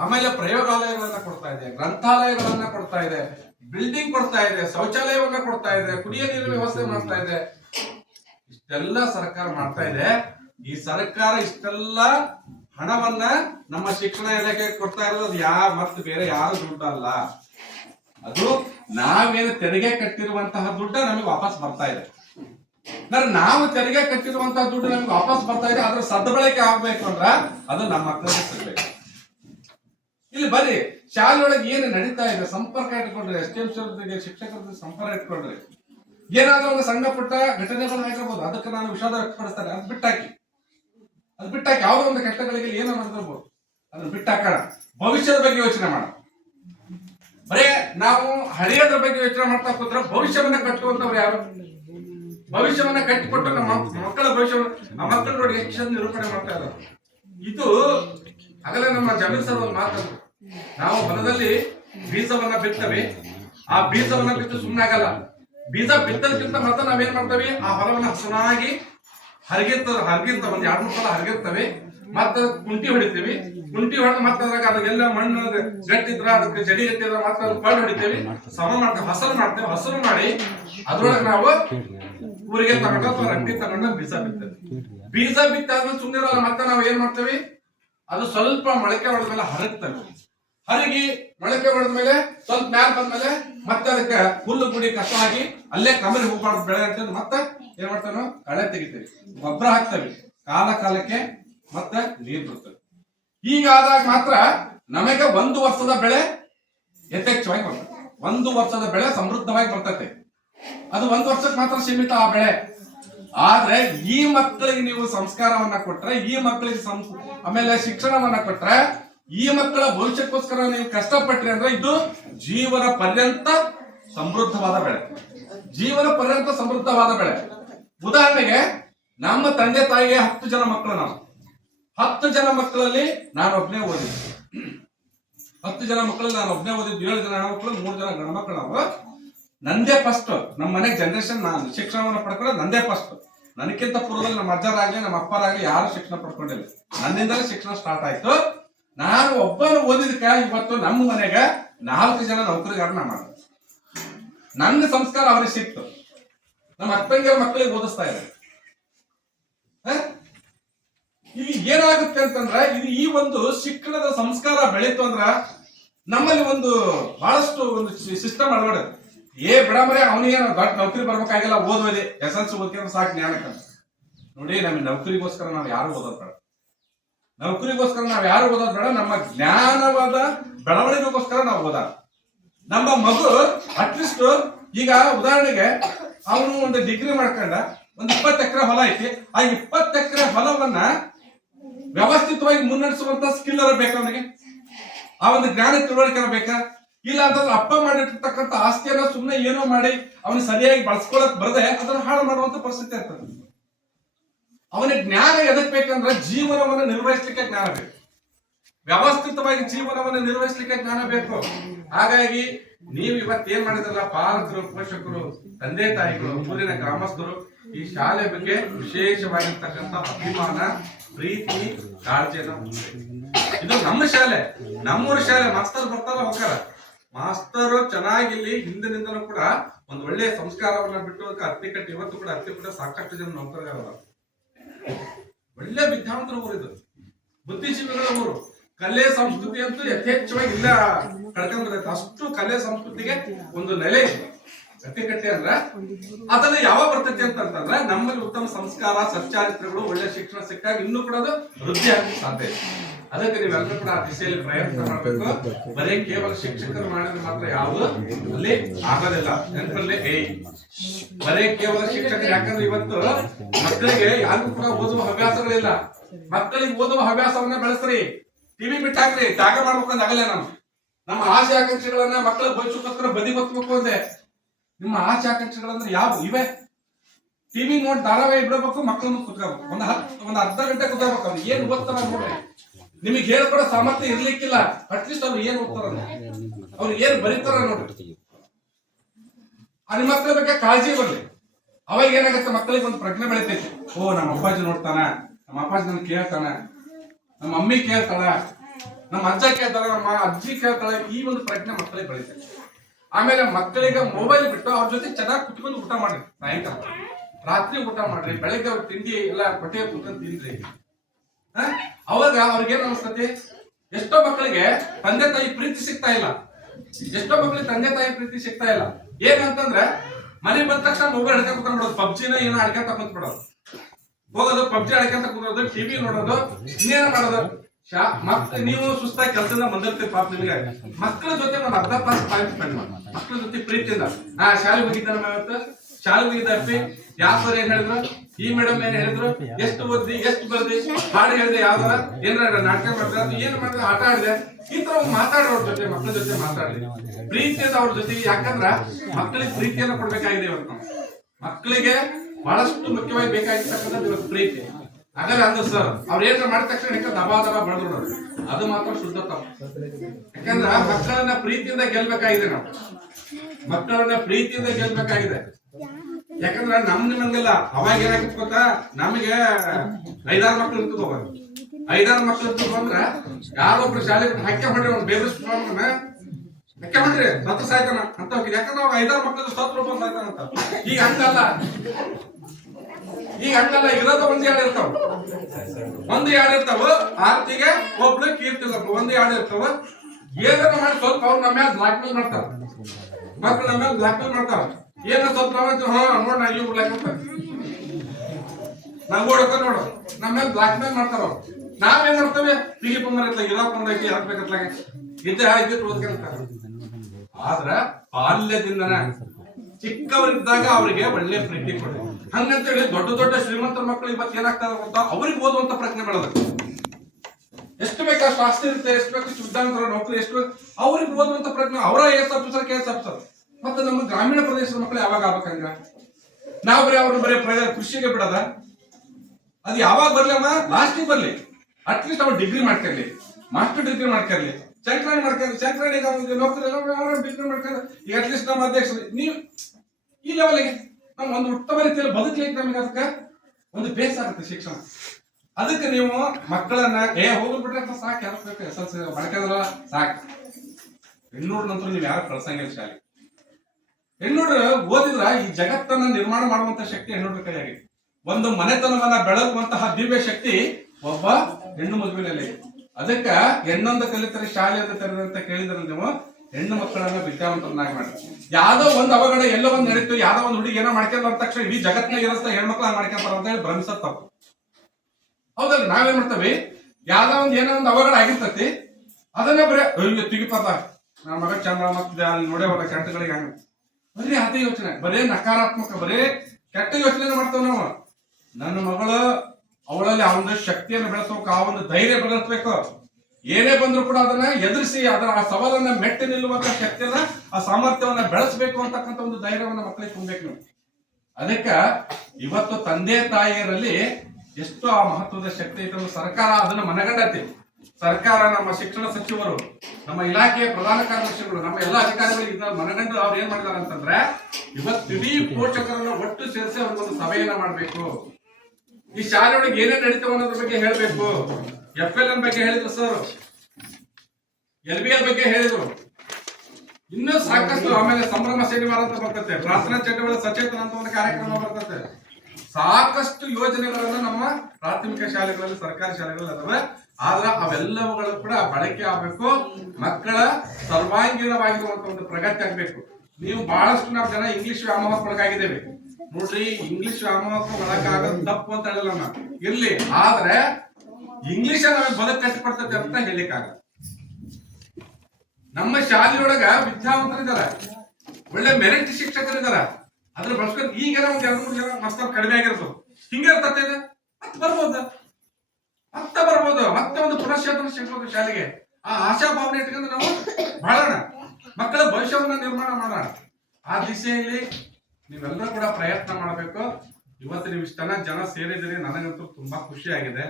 ಆಮೇಲೆ ಪ್ರಯೋಗಾಲಯಗಳನ್ನ ಕೊಡ್ತಾ ಇದೆ, ಗ್ರಂಥಾಲಯಗಳನ್ನ ಕೊಡ್ತಾ ಇದೆ, ಬಿಲ್ಡಿಂಗ್ ಕೊಡ್ತಾ ಇದೆ, ಶೌಚಾಲಯವನ್ನ ಕೊಡ್ತಾ ಇದೆ, ಕುಡಿಯ ನೀರಿನ ವ್ಯವಸ್ಥೆ ಮಾಡ್ತಾ ಇದೆ. ಇಷ್ಟೆಲ್ಲ ಸರ್ಕಾರ ಮಾಡ್ತಾ ಇದೆ. ಈ ಸರ್ಕಾರ ಇಷ್ಟೆಲ್ಲ ಹಣವನ್ನ ನಮ್ಮ ಶಿಕ್ಷಣ ಇಲಾಖೆ ಕೊಡ್ತಾ ಇರೋದು ಮತ್ತೆ ಬೇರೆ ಯಾರು ದುಡ್ಡಲ್ಲ. ಅದು ನಾವೇನು ತೆರಿಗೆ ಕಟ್ಟಿರುವಂತಹ ದುಡ್ಡು ನಮಗೆ ವಾಪಸ್ ಬರ್ತಾ ಇದೆ. ನಾವು ತೆರಿಗೆ ಕಟ್ಟಿರುವಂತಹ ದುಡ್ಡು ನಮ್ಗೆ ವಾಪಸ್ ಬರ್ತಾ ಇದೆ. ಅದ್ರ ಸದ್ಬಳಕೆ ಆಗ್ಬೇಕು ಅಂದ್ರ ಅದು ನಮ್ಮ ಮಕ್ಕಳಿಗೆ ಸಿಗ್ಬೇಕು. ಇಲ್ಲಿ ಬರ್ರಿ, ಶಾಲೆಯೊಳಗೆ ಏನು ನಡೀತಾ ಇದೆ ಸಂಪರ್ಕ ಇಟ್ಕೊಂಡ್ರಿ, STM ಜೊತೆಗೆ ಶಿಕ್ಷಕರ ಜೊತೆ ಸಂಪರ್ಕ ಇಟ್ಕೊಂಡ್ರಿ. ಏನಾದ್ರೂ ಒಂದು ಸಣ್ಣ ಪುಟ್ಟ ಘಟನೆಗಳು ಆಗಿರ್ಬೋದು, ಅದಕ್ಕೆ ನಾನು ವಿಷಾದ ವ್ಯಕ್ತಪಡಿಸ್ತಾರೆ. ಅದು ಬಿಟ್ಟಾಕಿ ಯಾವ್ದೋ ಒಂದು ಕೆಟ್ಟಗಳಿಗೆ ಏನೋ ಮಾಡಿರ್ಬೋದು, ಅದನ್ನ ಬಿಟ್ಟಾಕೋಣ. ಭವಿಷ್ಯದ ಬಗ್ಗೆ ಯೋಚನೆ ಮಾಡೋಣ. ಬರೇ ನಾವು ಹಳೆಯದ್ರ ಬಗ್ಗೆ ಯೋಚನೆ ಮಾಡ್ತಾ ಕೂತ್ರೆ ಭವಿಷ್ಯವನ್ನ ಕಟ್ಟುವಂತವ್ರು ಯಾರು? ಭವಿಷ್ಯವನ್ನ ಕಟ್ಟಿಕೊಟ್ಟು ನಮ್ಮ ಮಕ್ಕಳ ಭವಿಷ್ಯವನ್ನು ಆ ಮಕ್ಕಳ ನೋಡಿ ಎಷ್ಟು ನಿರೂಪಣೆ ಮಾಡ್ತಾ ಇದ್ದಾರೆ. ಇದು ಆಗಲೇ ನಮ್ಮ ಜಮೀರ್ ಸರ್ ಒಂದು ಮಾತಂದ್ರು, ನಾವು ಹೊಲದಲ್ಲಿ ಬೀಜವನ್ನ ಬಿತ್ತವೆ, ಆ ಬೀಜವನ್ನ ಬಿತ್ತು ಸುಮ್ಮನೆ ಆಗಲ್ಲ. ಬೀಜ ಬಿತ್ತದಕ್ಕಿಂತ ಮತ್ತೆ ನಾವೇನ್ ಮಾಡ್ತೇವೆ? ಆ ಹೊಲವನ್ನ ಹಸನಾಗಿ ಹರಿಗಿರ್ತವೆ, ಒಂದ್ 2-3 ಸಲ ಹರಿಗಿರ್ತವೆ, ಮತ್ತೆ ಕುಂಟಿ ಹೊಡಿತೀವಿ. ಕುಂಟಿ ಹೊಡೆದು ಮತ್ತೆ ಅದ್ರಾಗ ಅದಕ್ಕೆಲ್ಲ ಮಣ್ಣು ಗಟ್ಟಿದ್ರ ಅದಕ್ಕೆ ಜಡಿ ಗಟ್ಟಿದ್ರ ಮತ್ತೆ ಅದನ್ನ ಕೊಂಡು ಹೊಡಿತೇವೆ, ಸಮ ಮಾಡ್ತೇವೆ, ಹಸರು ಮಾಡಿ ಅದ್ರೊಳಗೆ ನಾವು ಊರಿಗೆ ತಗೊಂಡು ಅಥವಾ ರಂಟಿ ತಗೊಂಡು ಬೀಜ ಬಿತ್ತಾದ್ಮೇಲೆ ಸುಮ್ಮನೆ ಇರಲ್ಲ. ಮತ್ತೆ ನಾವು ಏನ್ ಮಾಡ್ತೇವೆ? ಅದು ಸ್ವಲ್ಪ ಮೊಳಕೆ ಹೊಡೆದ್ಮೇಲೆ ಹರಗ್ತವೆ. ಹರಗಿ ಮೊಳಕೆ ಹೊಡೆದ್ಮೇಲೆ ಸ್ವಲ್ಪ ಮ್ಯಾಲ ಬಂದ್ಮೇಲೆ ಮತ್ತೆ ಅದಕ್ಕೆ ಹುಲ್ಲು ಗುಡಿ ಕಸವಾಗಿ ಅಲ್ಲೇ ಕಮರಿ ಹೋಗ್ಬಾರ್ದು ಬೆಳೆ ಅಂತ ಮತ್ತೆ ಏನ್ ಮಾಡ್ತೇವೆ? ಕಳೆ ತೆಗಿತೇವೆ, ಗೊಬ್ಬರ ಹಾಕ್ತೇವೆ, ಕಾಲಕ್ಕೆ ಮತ್ತೆ ನೀರ್ ಬಿಡ್ತೇವೆ. ಹೀಗಾದಾಗ ಮಾತ್ರ ನಮಗೆ 1 ವರ್ಷದ ಬೆಳೆ ಯಥೇಚ್ಛವಾಗಿ ಬರ್ತದೆ. 1 ವರ್ಷದ ಬೆಳೆ ಸಮೃದ್ಧವಾಗಿ ಬರ್ತೈತೆ. ಅದು 1 ವರ್ಷಕ್ಕೆ ಮಾತ್ರ ಸೀಮಿತ ಆ ಬೆಳೆ. ಆದ್ರೆ ಈ ಮಕ್ಕಳಿಗೆ ನೀವು ಸಂಸ್ಕಾರವನ್ನ ಕೊಟ್ರೆ, ಈ ಮಕ್ಕಳಿಗೆ ಆಮೇಲೆ ಶಿಕ್ಷಣವನ್ನ ಕೊಟ್ರೆ, ಈ ಮಕ್ಕಳ ಭವಿಷ್ಯಕ್ಕೋಸ್ಕರ ನೀವು ಕಷ್ಟಪಟ್ರಿ ಅಂದ್ರೆ ಇದು ಜೀವನ ಪರ್ಯಂತ ಸಮೃದ್ಧವಾದ ಬೆಳೆ. ಜೀವನ ಪರ್ಯಂತ ಸಮೃದ್ಧವಾದ ಬೆಳೆ. ಉದಾಹರಣೆಗೆ ನಮ್ಮ ತಂದೆ ತಾಯಿಗೆ 10 ಜನ ಮಕ್ಕಳು. ನಾವು 10 ಜನ ಮಕ್ಕಳಲ್ಲಿ ನಾನು ಒಬ್ಬನೇ ಓದಿದ್ದು. 10 ಜನ ಮಕ್ಕಳಲ್ಲಿ ನಾನು ಒಬ್ಬನೇ ಓದಿದ್ದು. 7 ಜನ ಹೆಣ್ಮಕ್ಳು, 3 ಜನ ಗಂಡು ಮಕ್ಕಳು. ನಾವು ನಂದೇ ಫಸ್ಟ್. ನಮ್ಮ ಮನೆಗೆ ಜನರೇಷನ್ ನಾನು ಶಿಕ್ಷಣವನ್ನು ಪಡ್ಕೊಳ್ಳೋದು ನಂದೇ ಫಸ್ಟ್. ನನಗಿಂತ ಪೂರ್ವದಲ್ಲಿ ನಮ್ಮ ಅಜ್ಜರಾಗ್ಲಿ ನಮ್ಮ ಅಪ್ಪರಾಗ್ಲಿ ಯಾರು ಶಿಕ್ಷಣ ಪಡ್ಕೊಂಡಿಲ್ಲ. ನನ್ನಿಂದಲೇ ಶಿಕ್ಷಣ ಸ್ಟಾರ್ಟ್ ಆಯ್ತು. ನಾನು ಒಬ್ಬನು ಓದಿದಕ್ಕೆ ಇವತ್ತು ನಮ್ಮ ಮನೆಗೆ 4 ಜನ ನೌಕರಿಗಾರನ ಮಾಡಿದೆ. ನನ್ನ ಸಂಸ್ಕಾರ ಅವ್ರಿಗೆ ಸಿಕ್ತು. ನಮ್ಮ ಅಕ್ಕಂಗೆ ಮಕ್ಕಳಿಗೆ ಓದಿಸ್ತಾ ಇದ್ದಾರೆ. ಇಲ್ಲಿ ಏನಾಗುತ್ತೆ ಅಂತಂದ್ರೆ, ಇದು ಈ ಒಂದು ಶಿಕ್ಷಣದ ಸಂಸ್ಕಾರ ಬೆಳೀತು ಅಂದ್ರ ನಮ್ಮಲ್ಲಿ ಒಂದು ಬಹಳಷ್ಟು ಒಂದು ಸಿಸ್ಟಮ್ ಅಳವಡೆ. ಬಿಡಮರೆ ಅವನಿಗೇನು ದೊಡ್ಡ ನೌಕರಿ ಬರ್ಬೇಕಾಗಿಲ್ಲ, ಓದೋದೆ SLC ಓದ್ಕೊಂಡ್ರೆ ಸಾಕು ಜ್ಞಾನಕ್ಕೆ. ನೋಡಿ, ನಮಗೆ ನೌಕರಿಗೋಸ್ಕರ ನಾವು ಯಾರು ಓದೋದ್ ಬೇಡ. ನೌಕರಿಗೋಸ್ಕರ ನಾವು ಯಾರು ಓದೋದ್ ಬೇಡ. ನಮ್ಮ ಜ್ಞಾನವಾದ ಬೆಳವಣಿಗೆಗೋಸ್ಕರ ನಾವು ಓದ. ನಮ್ಮ ಮಗು ಅಟ್ಲೀಸ್ಟ್ ಈಗ ಉದಾಹರಣೆಗೆ ಅವನು ಒಂದು ಡಿಗ್ರಿ ಮಾಡ್ಕೊಂಡ, ಒಂದು 20 ಎಕರೆ ಹೊಲ ಐತಿ. ಆ 20 ಎಕರೆ ಹೊಲವನ್ನ ವ್ಯವಸ್ಥಿತವಾಗಿ ಮುನ್ನಡೆಸುವಂತ ಸ್ಕಿಲ್ ಬೇಕಾ ಅವನಿಗೆ? ಆ ಒಂದು ಜ್ಞಾನ ತಿಳುವಳಿಕೆ ಬೇಕಾ? ಇಲ್ಲ ಅಂತಂದ್ರೆ ಅಪ್ಪ ಮಾಡಿರ್ತಕ್ಕಂಥ ಆಸ್ತಿಯನ್ನ ಸುಮ್ಮನೆ ಏನೋ ಮಾಡಿ ಅವನಿಗೆ ಸರಿಯಾಗಿ ಬಳಸ್ಕೊಳಕ್ ಬರದೆ ಅದನ್ನ ಹಾಳು ಮಾಡುವಂತ ಪರಿಸ್ಥಿತಿ ಇರ್ತದೆ. ಅವನಿಗೆ ಜ್ಞಾನ ಎದಕ್ ಬೇಕಂದ್ರೆ ಜೀವನವನ್ನು ನಿರ್ವಹಿಸ್ಲಿಕ್ಕೆ ಜ್ಞಾನ ಬೇಕು. ವ್ಯವಸ್ಥಿತವಾಗಿ ಜೀವನವನ್ನು ನಿರ್ವಹಿಸ್ಲಿಕ್ಕೆ ಜ್ಞಾನ ಬೇಕು. ಹಾಗಾಗಿ ನೀವು ಇವತ್ತೇನ್ ಮಾಡಿದ್ರಲ್ಲ, ಪಾಲಕರು, ಪೋಷಕರು, ತಂದೆ ತಾಯಿಗಳು, ಊರಿನ ಗ್ರಾಮಸ್ಥರು ಈ ಶಾಲೆ ಬಗ್ಗೆ ವಿಶೇಷವಾಗಿರ್ತಕ್ಕಂಥ ಅಭಿಮಾನ, ಪ್ರೀತಿ, ಕಾಳಜಿಯನ್ನು. ಇದು ನಮ್ಮ ಶಾಲೆ, ನಮ್ಮೂರು ಶಾಲೆ. ಮಾಸ್ತರ್ ಬರ್ತಾರ ಹೋಗ್ತಾರ. ಮಾಸ್ತರು ಚೆನ್ನಾಗಿಲ್ಲಿ ಹಿಂದಿನಿಂದಲೂ ಕೂಡ ಒಂದು ಒಳ್ಳೆಯ ಸಂಸ್ಕಾರವನ್ನ ಬಿಟ್ಟು ಅತ್ತಿ ಕಟ್ಟಿ ಇವತ್ತು ಕೂಡ ಅತ್ತಿ ಕೂಡ ಸಾಕಷ್ಟು ಜನ ನೌಕರರ ಒಳ್ಳೆ ವಿದ್ಯಾವಂತರ ಊರಿದು, ಬುದ್ಧಿಜೀವಿಗಳ ಊರು. ಕಲೆ ಸಂಸ್ಕೃತಿ ಅಂತೂ ಯಥೇಚ್ಛವಾಗಿ ಇಲ್ಲ ಕಳ್ಕೊಂಡ್ಬರ್ತೈತೆ. ಅಷ್ಟು ಕಲೆ ಸಂಸ್ಕೃತಿಗೆ ಒಂದು ನೆಲೆ ಇದೆ. ಅತ್ತಿಕಟ್ಟೆ ಅಂದ್ರ ಅದನ್ನ ಯಾವಾಗ ಬರ್ತೈತಿ ಅಂತಂದ್ರೆ ನಮ್ಮಲ್ಲಿ ಉತ್ತಮ ಸಂಸ್ಕಾರ, ಸಚ್ಚಾರಿತ್ರಗಳು, ಒಳ್ಳೆ ಶಿಕ್ಷಣ ಸಿಕ್ಕಾಗ ಇನ್ನೂ ಕೂಡ ಅದು ವೃದ್ಧಿ ಆಗಕ್ಕೆ ಸಾಧ್ಯ ಇದೆ. ಅದಕ್ಕೆ ನೀವೆಲ್ಲರೂ ಕೂಡ ಆ ದಿಶೆಯಲ್ಲಿ ಪ್ರಯತ್ನ ಮಾಡಬೇಕು. ಬರೀ ಕೇವಲ ಶಿಕ್ಷಕರು ಮಾಡಿದ್ರೆ ಮಾತ್ರ ಯಾವುದು ಅಲ್ಲಿ ಆಗೋದಿಲ್ಲ. ನೆನಪಲ್ಲಿ ಬರೀ ಕೇವಲ ಶಿಕ್ಷಕರು. ಯಾಕಂದ್ರೆ ಇವತ್ತು ಮಕ್ಕಳಿಗೆ ಯಾರಿಗೂ ಕೂಡ ಓದುವ ಹವ್ಯಾಸಗಳಿಲ್ಲ. ಮಕ್ಕಳಿಗೆ ಓದುವ ಹವ್ಯಾಸವನ್ನ ಬೆಳೆಸ್ರಿ. ಟಿವಿ ಬಿಟ್ಟಾಕ್ರಿ. ತ್ಯಾಗ ಮಾಡ್ಬೇಕಂತ ಆಗಲ್ಲ. ನಮ್ಮ ಆಸೆ ಆಕಾಂಕ್ಷೆಗಳನ್ನ ಮಕ್ಕಳ ಭವಿಷ್ಯಕ್ಕೋಸ್ಕರ ಬದಿ ಗೊತ್ತಬೇಕು ಅಂದೆ. ನಿಮ್ಮ ಆಸೆ ಆಕಾಂಕ್ಷೆಗಳಂದ್ರೆ ಯಾವ ಇವೆ? ಟಿವಿ ನೋಡಿ ಧಾರಾವಾಹಿ ಬಿಡಬೇಕು, ಮಕ್ಕಳನ್ನು ಕುತ್ಕೋಬೇಕು, ಒಂದು ಅರ್ಧ ಗಂಟೆ ಕುತ್ಕೋಬೇಕು. ಅವ್ರು ಏನ್ ಓದ್ತಾರ ನೋಡ್ರಿ, ನಿಮಗೆ ಹೇಳ್ಕೊಡೋ ಸಾಮರ್ಥ್ಯ ಇರ್ಲಿಕ್ಕಿಲ್ಲ, ಅಟ್ಲೀಸ್ಟ್ ಅವ್ರು ಏನ್ ಓದ್ತಾರ, ಅವ್ರು ಏನ್ ಬರೀತಾರ ನೋಡ್ರಿ. ನಿಮ್ಮ ಮಕ್ಕಳ ಬಗ್ಗೆ ಕಾಳಜಿ ಬರ್ಲಿ. ಅವಾಗ ಏನಾಗುತ್ತೆ, ಮಕ್ಕಳಿಗೆ ಒಂದು ಪ್ರಜ್ಞೆ ಬೆಳಿತೈತಿ. ಓ, ನಮ್ಮ ಅಪ್ಪಾಜಿ ನೋಡ್ತಾನ, ನಮ್ಮ ಅಪ್ಪಾಜಿ ನನ್ ಕೇಳ್ತಾನ, ನಮ್ಮ ಮಮ್ಮಿ ಕೇಳ್ತಾಳ, ನಮ್ಮ ಅಜ್ಜ ಕೇಳ್ತಾಳ, ನಮ್ಮ ಅಜ್ಜಿ ಕೇಳ್ತಾಳ. ಈ ಒಂದು ಪ್ರಜ್ಞೆ ಮಕ್ಕಳಿಗೆ ಬೆಳಿತೈತಿ. ಆಮೇಲೆ ಮಕ್ಕಳಿಗೆ ಮೊಬೈಲ್ ಬಿಟ್ಟು ಅವ್ರ ಜೊತೆ ಚೆನ್ನಾಗಿ ಕುತ್ಕೊಂಡು ಊಟ ಮಾಡ್ರಿ. ಸಾಯಂಕಾಲ ರಾತ್ರಿ ಊಟ ಮಾಡ್ರಿ, ಬೆಳಿಗ್ಗೆ ಅವ್ರ ತಿಂಡಿ ಎಲ್ಲ ಹೊಟ್ಟೆಗೆ ಕುತ್ಕೊಂಡು ತಿನ್ರಿ. ಅವಾಗ ಅವ್ರಿಗೇನ್ ಅನಿಸ್ತತಿ, ಎಷ್ಟೋ ಮಕ್ಕಳಿಗೆ ತಂದೆ ತಾಯಿ ಪ್ರೀತಿ ಸಿಗ್ತಾ ಇಲ್ಲ, ಎಷ್ಟೋ ಮಕ್ಕಳಿಗೆ ತಂದೆ ತಾಯಿ ಪ್ರೀತಿ ಸಿಗ್ತಾ ಇಲ್ಲ. ಏನಂತಂದ್ರೆ ಮನೆ ಬಂದ ತಕ್ಷಣ ಮೊಬೈಲ್ ಹಿಡ್ಕೊಂಡ್ ಕುತ್ಕೊಂಡ್ಬಿಡೋದು, ಪಬ್ಜಿನ ಏನೋ ಆಡ್ಕೊಂತ ಕುಂತ್ಬಿಡೋದು, ಹೋಗೋದು ಪಬ್ಜಿ ಆಡ್ಕೊಂತ ಕುಂದ್ರೋದು, ಟಿವಿ ನೋಡೋದು, ಇನ್ನೇನು ಮಾಡೋದು. ನೀವು ಸುಸ್ತಾಗಿ ಕೆಲಸದಿಂದ ಬಂದಿರ್ತೀರಿ ಪಾಪ, ನಿಮಗೆ ಮಕ್ಕಳ ಜೊತೆ ಒಂದು ಅರ್ಧ ತಾಸು ಟೈಮ್ ಸ್ಪೆಂಡ್ ಮಾಡಿ, ಮಕ್ಕಳ ಜೊತೆ ಪ್ರೀತಿಯಿಂದ. ಶಾಲೆ ಹೋಗಿದ್ದ ನಮ್ಮ ಇವತ್ತು ಶಾಲೆ ಹೋಗಿದ್ದ ಯಾವ ಸರ್ ಏನ್ ಹೇಳಿದ್ರು, ಈ ಮೇಡಮ್ ಏನ್ ಹೇಳಿದ್ರು, ಎಷ್ಟು ಓದಿ, ಎಷ್ಟು ಬರ್ದಿ, ಹಾಡು ಹೇಳಿದೆ, ಯಾವ್ದಾರ ಏನಾರ ನಾಟಕ ಮಾಡಿದ್ರೆ, ಅದು ಏನ್ ಮಾಡಿದ್ರೆ, ಆಟ ಆಡಿದೆ, ಈ ತರ ಮಾತಾಡಿ ಅವ್ರ ಜೊತೆ, ಮಕ್ಕಳ ಜೊತೆ ಮಾತಾಡಿ ಪ್ರೀತಿಯಿಂದ ಅವ್ರ ಜೊತೆ. ಯಾಕಂದ್ರ ಮಕ್ಕಳಿಗೆ ಪ್ರೀತಿಯನ್ನು ಕೊಡ್ಬೇಕಾಗಿದೆ ಇವತ್ತು. ನಾವು ಮಕ್ಕಳಿಗೆ ಬಹಳಷ್ಟು ಮುಖ್ಯವಾಗಿ ಬೇಕಾಗಿರ್ತಕ್ಕಂಥದ್ದು ಇವತ್ತು ಪ್ರೀತಿ. ಹಾಗಾದ್ರೆ ಅದು ಸರ್ ಅವ್ರ ಏನಾರ ಮಾಡಿದ ತಕ್ಷಣ ದಬಾ ಬೆಳೆದ್ರು, ಅದು ಮಾತ್ರ ಶುದ್ಧ ತಪ್ಪು. ಯಾಕಂದ್ರ ಮಕ್ಕಳನ್ನ ಪ್ರೀತಿಯಿಂದ ಗೆಲ್ಬೇಕಾಗಿದೆ, ನಾವು ಮಕ್ಕಳನ್ನ ಪ್ರೀತಿಯಿಂದ ಗೆಲ್ಬೇಕಾಗಿದೆ. ಯಾಕಂದ್ರ ನಿಮ್ಮಂಗೆಲ್ಲ ಅವಾಗ ಏನಾಗಿತ್ತು ಗೊತ್ತಾ, ನಮಗೆ 5-6 ಮಕ್ಳು ಇರ್ತದ, 5-6 ಮಕ್ಳು ಇರ್ತದ ಅಂದ್ರ ಯಾರೊಬ್ರು ಶಾಲೆ ಬಿಟ್ಟು ಹಾಕ್ಯ ಮಾಡ್ರಿ, ಅವ್ನು ಬೇರೆ ಹಾಕ್ಯ ಮಾಡ್ರಿ ಸತ್ತು ಸಾಯ್ತಾನ ಅಂತ ಹೋಗಿದ್. ಯಾಕಂದ್ರೆ ಅವಾಗ 5-6 ಮಕ್ಳು ಸತ್ತು ರೂಪಾಯಿ ಸಾಯ್ತಾನಂತ. ಈಗ ಹಂಗಲ್ಲ, ಇರೋದ 1-2 ಇರ್ತಾವ, 1-2 ಇರ್ತಾವ. ಆರ್ತಿಗೆ ಒಬ್ಳು ಕೀರ್ತಿ 1-2 ಇರ್ತಾವ. ಏನಾರ ಮಾಡಿ ಸ್ವಲ್ಪ ಅವ್ರು ನಮ್ಮ ಮೇಲೆ ಬ್ಲಾಕ್ ಮೇಲ್ ಮಾಡ್ತಾರ, ಮಕ್ಳು ನಮ್ಮ ಮೇಲೆ ಬ್ಲಾಕ್ ಮೇಲ್ ಮಾಡ್ತಾರ. ಏನೋ ಸ್ವಲ್ಪ ನೋಡ್ ನಾ ಇವ್ ಬಿಡ್ಲಾಕಂತ ನಾವು ಓಡಕ ನೋಡು, ನಮ್ಮ ಮೇಲೆ ಬ್ಲಾಕ್ ಮೇಲ್ ಮಾಡ್ತಾರ ಅವ್ರು. ನಾವೇನ್ ಮಾಡ್ತೇವೆ, ಪಿಗಿ ಪಂಬರ್ ಇರ್ತಾಗ ಇರೋಕೊಂಡೈತಿ ಹಾಕ್ಬೇಕತ್ಲಾಗ ಇದ್ದಿಟ್ಟು ಓದ್ಕೊಂತಾರ. ಆದ್ರ ಬಾಲ್ಯದಿಂದನ ಚಿಕ್ಕವರಿದ್ದಾಗ ಅವ್ರಿಗೆ ಒಳ್ಳೆ ಪ್ರೀತಿ ಕೊಡಿ. ಹಂಗಂತೇಳಿ ದೊಡ್ಡ ದೊಡ್ಡ ಶ್ರೀಮಂತರ ಮಕ್ಕಳು ಇವತ್ತು ಏನಾಗ್ತದ ಗೊತ್ತಾ, ಅವ್ರಿಗೆ ಓದುವಂತ ಪ್ರಜ್ಞೆ ಬೆಳೆದ. ಎಷ್ಟು ಬೇಕಾಷ್ಟು ಆಸ್ತಿ ಇರುತ್ತೆ, ಎಷ್ಟು ಬೇಕು ಶುದ್ಧಾಂತರ ನೌಕರಿ, ಎಷ್ಟು ಅವ್ರಿಗೆ ಓದುವಂತ ಪ್ರಜ್ಞೆ. ಅವರ S officer K S officer. ಮತ್ತೆ ನಮ್ಮ ಗ್ರಾಮೀಣ ಪ್ರದೇಶದ ಮಕ್ಕಳು ಯಾವಾಗ ಆಗ್ಬೇಕಂಗ, ನಾವು ಬರೀ ಕೃಷಿಗೆ ಬಿಡದ, ಅದು ಯಾವಾಗ ಬರ್ಲಮ್ಮ, ಲಾಸ್ಟಿಗೆ ಬರ್ಲಿ, ಅಟ್ಲೀಸ್ಟ್ ಅವ್ರು ಡಿಗ್ರಿ ಮಾಡ್ಕರ್ಲಿ, ಮಾಸ್ಟರ್ ಡಿಗ್ರಿ ಮಾಡ್ಕರ್ಲಿ, ಶಂಕರಾಣಿ ಮಾಡ್ಕರ್ಲಿ, ಶಂಕರಾಣಿಗೆ ನೌಕರಿ ಡಿಗ್ರಿ ಮಾಡ್ಕರ್ಲಿ. ಈಗ ಅಟ್ಲೀಸ್ಟ್ ನಮ್ಮ ಅಧ್ಯಕ್ಷರು ನೀವು ಈ ಲೆವೆಲ್ಗೆ ನಾವು ಒಂದು ಉತ್ತಮ ರೀತಿಯಲ್ಲಿ ಬದುಕಲಿಕ್ಕೆ ನಮಗೆ ಅದಕ್ಕೆ ಒಂದು ಬೇಸ್ ಆಗುತ್ತೆ ಶಿಕ್ಷಣ. ಅದಕ್ಕೆ ನೀವು ಮಕ್ಕಳನ್ನ ಹೋಗ್ಬಿಟ್ರೆ ಸಾಕು, ಯಾರು ಬೇಕು SLC ಮಾಡ್ಕೊಂಡ್ರ ಸಾಕು. ಹೆಣ್ಣುಡ್ರ ನಂತರ ನೀವು ಯಾರು ಕಳ್ಸಂಗಿಲ್ಲ ಶಾಲೆ. ಹೆಣ್ಣುಡ್ರು ಓದಿದ್ರ ಈ ಜಗತ್ತನ್ನ ನಿರ್ಮಾಣ ಮಾಡುವಂತ ಶಕ್ತಿ ಹೆಣ್ಣುಡ್ರ ಕೈಯಾಗಿ. ಒಂದು ಮನೆತನವನ್ನ ಬೆಳಗುವಂತಹ ದಿವ್ಯ ಶಕ್ತಿ ಒಬ್ಬ ಹೆಣ್ಣು ಮಗುವಿನಲ್ಲಿ. ಅದಕ್ಕ ಹೆಣ್ಣೊಂದು ಕಲಿತರೆ ಶಾಲೆ ಅಂತ ತೆರೆದಂತ ಕೇಳಿದ್ರೆ ನೀವು ಹೆಣ್ಣು ಮಕ್ಕಳನ್ನ ವಿದ್ಯಾವಂತರನ್ನಾಗಿ ಮಾಡಿ. ಯಾವ್ದೋ ಒಂದು ಅವಘಡ ಎಲ್ಲೋ ಒಂದ್ ನಡೀತು, ಯಾವ್ದೋ ಒಂದು ಹುಡುಗಿ ಏನೋ ಮಾಡ್ಕೊಂಡ್ ಬಂದ ತಕ್ಷಣ ಇಡೀ ಜಗತ್ನಾಗ ಇರತ್ತ ಹೆಣ್ಮಕ್ಳು ಮಾಡ್ಕೊಂತಾರ ಅಂತ ಹೇಳಿ ಭ್ರಮಿಸತ್ ತಪ್ಪು. ಹೌದಲ್ಲ, ನಾವೇನ್ ಮಾಡ್ತೇವಿ, ಯಾವ್ದೋ ಒಂದ್ ಏನೋ ಒಂದು ಅವಘಡ ಆಗಿರ್ತತಿ, ಅದನ್ನೇ ಬರೀ ತೆಗಿಪದ ನನ್ನ ಮಗ ಚಂದ್ರ ಮತ್ತೆ ಅಲ್ಲಿ ನೋಡೇವಲ್ಲ ಕೆಟ್ಟಗಳಿಗೆ ಹಂಗ ಬರೀ ಅದೇ ಯೋಚನೆ, ಬರೇ ನಕಾರಾತ್ಮಕ, ಬರೇ ಕೆಟ್ಟ ಯೋಚನೆ ಮಾಡ್ತೇವೆ ನಾವು. ನನ್ನ ಮಗಳು ಅವಳಲ್ಲಿ ಆ ಒಂದು ಶಕ್ತಿಯನ್ನು ಬೆಳೆಸಬೇಕು, ಆ ಒಂದು ಧೈರ್ಯ ಬೆಳೆಸಬೇಕು. ಏನೇ ಬಂದ್ರು ಕೂಡ ಅದನ್ನ ಎದುರಿಸಿ ಅದರ ಆ ಸವಾಲನ್ನ ಮೆಟ್ಟಿ ನಿಲ್ಲುವಂತ ಶಕ್ತಿಯನ್ನ, ಆ ಸಾಮರ್ಥ್ಯವನ್ನ ಬೆಳೆಸಬೇಕು ಅಂತಕ್ಕಂಥ ಒಂದು ಧೈರ್ಯವನ್ನ ಮಕ್ಕಳಿಗೆ ತುಂಬಬೇಕು ನೀವು. ಅದಕ್ಕ ಇವತ್ತು ತಂದೆ ತಾಯಿಯರಲ್ಲಿ ಎಷ್ಟು ಆ ಮಹತ್ವದ ಶಕ್ತಿ ಐತೆ, ಸರ್ಕಾರ ಅದನ್ನ ಮನಗಂಡತಿ. ಸರ್ಕಾರ, ನಮ್ಮ ಶಿಕ್ಷಣ ಸಚಿವರು, ನಮ್ಮ ಇಲಾಖೆಯ ಪ್ರಧಾನ ಕಾರ್ಯದರ್ಶಿಗಳು, ನಮ್ಮ ಎಲ್ಲಾ ಅಧಿಕಾರಿಗಳು ಇದನ್ನ ಮನಗಂಡು ಅವ್ರು ಏನ್ ಮಾಡಿದಾರೆ ಅಂತಂದ್ರೆ, ಇವತ್ತು ಇಡೀ ಪೋಷಕರನ್ನ ಒಟ್ಟು ಸೇರಿಸಿ ಅವ್ರಿಗೊಂದು ಸಭೆಯನ್ನ ಮಾಡ್ಬೇಕು. ಈ ಶಾಲೆಯೊಳಗೆ ಏನೇನ್ ನಡೀತಾವ ಅನ್ನೋದ್ರ ಬಗ್ಗೆ ಹೇಳ್ಬೇಕು. FLN ಬಗ್ಗೆ ಹೇಳಿದ್ರು ಸರ್, LBL ಬಗ್ಗೆ ಹೇಳಿದ್ರು, ಇನ್ನೂ ಸಾಕಷ್ಟು. ಆಮೇಲೆ ಸಂಭ್ರಮ ಶನಿವಾರ ಅಂತ ಬರ್ತದೆ, ಪ್ರಾರ್ಥನಾ ಚಟುವಟಿಕೆ ಸಚೇತನ ಅಂತ ಒಂದು ಕಾರ್ಯಕ್ರಮ ಬರ್ತದೆ. ಸಾಕಷ್ಟು ಯೋಜನೆಗಳನ್ನ ನಮ್ಮ ಪ್ರಾಥಮಿಕ ಶಾಲೆಗಳಲ್ಲಿ, ಸರ್ಕಾರಿ ಶಾಲೆಗಳಲ್ಲಿ ಅದಾವೆ. ಆದ್ರೆ ಅವೆಲ್ಲವುಗಳು ಕೂಡ ಬಳಕೆ ಆಗ್ಬೇಕು, ಮಕ್ಕಳ ಸರ್ವಾಂಗೀಣವಾಗಿರುವಂತ ಒಂದು ಪ್ರಗತಿ ಆಗ್ಬೇಕು. ನೀವು ಬಹಳಷ್ಟು ನಾವು ಜನ ಇಂಗ್ಲಿಷ್ ವ್ಯಾಮೋಹಕ್ಕೆ ಒಳಗಾಗಿದ್ದೇವೆ ನೋಡ್ರಿ. ಇಂಗ್ಲಿಷ್ ವ್ಯಾಮೋಹಕ್ಕೆ ಒಳಗಾಗೋದು ತಪ್ಪು ಅಂತ ಹೇಳಲ್ಲ ನಾನು, ಇರ್ಲಿ. ಆದ್ರೆ ಇಂಗ್ಲಿಷ್ ನಮಗೆ ಬದುಕು ಕಟ್ಟಿಕೊಡ್ತೈತೆ ಅಂತ ಹೇಳಿಕ್ಕಾಗ. ನಮ್ಮ ಶಾಲೆಯೊಳಗ ವಿದ್ಯಾವಂತರಿದಾರ, ಒಳ್ಳೆ ಮೆರಿಟ್ ಶಿಕ್ಷಕರಿದಾರ, ಅದ್ರ ಬಳಸ್ಕೊಂಡು ಈಗೇನೋ ಒಂದ್ 2-3 ಜನ ಮಸ್ತ ಕಡಿಮೆ ಆಗಿರ್ಬೋದು, ಹಿಂಗೆ ಇರ್ತದೆ. ಮತ್ತೆ ಬರ್ಬೋದು, ಮತ್ತೆ ಒಂದು ಪುನಶ್ಚೇತನ ಸಿಗ್ಬೋದು ಶಾಲೆಗೆ. ಆ ಆಶಾ ಭಾವನೆ ಇಟ್ಕೊಂಡು ನಾವು ಬಾಳೋಣ, ಮಕ್ಕಳ ಭವಿಷ್ಯವನ್ನ ನಿರ್ಮಾಣ ಮಾಡೋಣ. ಆ ದಿಸೆಯಲ್ಲಿ ನೀವೆಲ್ಲರೂ ಕೂಡ ಪ್ರಯತ್ನ ಮಾಡಬೇಕು. ಇವತ್ತು ನೀವು ಇಷ್ಟನ ಜನ ಸೇರಿದಿರಿ, ನನಗಂತೂ ತುಂಬಾ ಖುಷಿ ಆಗಿದೆ.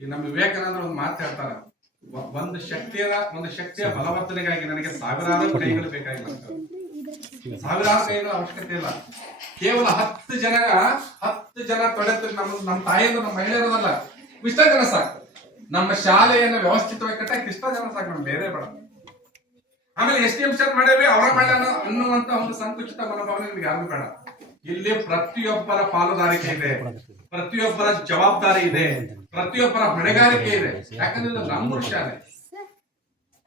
ಈ ನಮ್ಮ ವಿವೇಕಾನಂದ ಒಂದು ಮಾತು ಹೇಳ್ತಾರ, ಒಂದು ಶಕ್ತಿಯ ಬಲವರ್ತನೆಗಾಗಿ ನನಗೆ ಸಾವಿರಾರು ಕೈಗಳು ಬೇಕಾಗಿಲ್ಲ, ಸಾವಿರಾರು ಕೈಗಳ ಅವಶ್ಯಕತೆ ಇಲ್ಲ. ಕೇವಲ 10 ಜನ ತೊಡೆತ ನಮ್ಮ ತಾಯಿಯರು, ನಮ್ಮ ಮಹಿಳೆಯರಲ್ಲ, ಇಷ್ಟ ಜನ ಸಾಕು. ನಮ್ಮ ಶಾಲೆಯನ್ನು ವ್ಯವಸ್ಥಿತವಾಗಿ ಕಟ್ಟಕ್ಕೆ ಇಷ್ಟ ಜನ ಸಾಕು, ನಮ್ಗೆ ಬೇರೆ ಬೇಡ. ಆಮೇಲೆ ಎಸ್ಟಿಎಂ ಮಾಡೇವಿ ಅವರ ಬೇಡ ಅನ್ನುವಂತ ಒಂದು ಸಂಕುಚಿತ ಮನೋಭಾವನೆ ನಿಮ್ಗೆ ಯಾರು ಬೇಡ. ಇಲ್ಲಿ ಪ್ರತಿಯೊಬ್ಬರ ಪಾಲುದಾರಿಕೆ ಇದೆ, ಪ್ರತಿಯೊಬ್ಬರ ಜವಾಬ್ದಾರಿ ಇದೆ, ಪ್ರತಿಯೊಬ್ಬರ ಹೊಣೆಗಾರಿಕೆ ಇದೆ. ಯಾಕಂದ್ರೆ ಇದು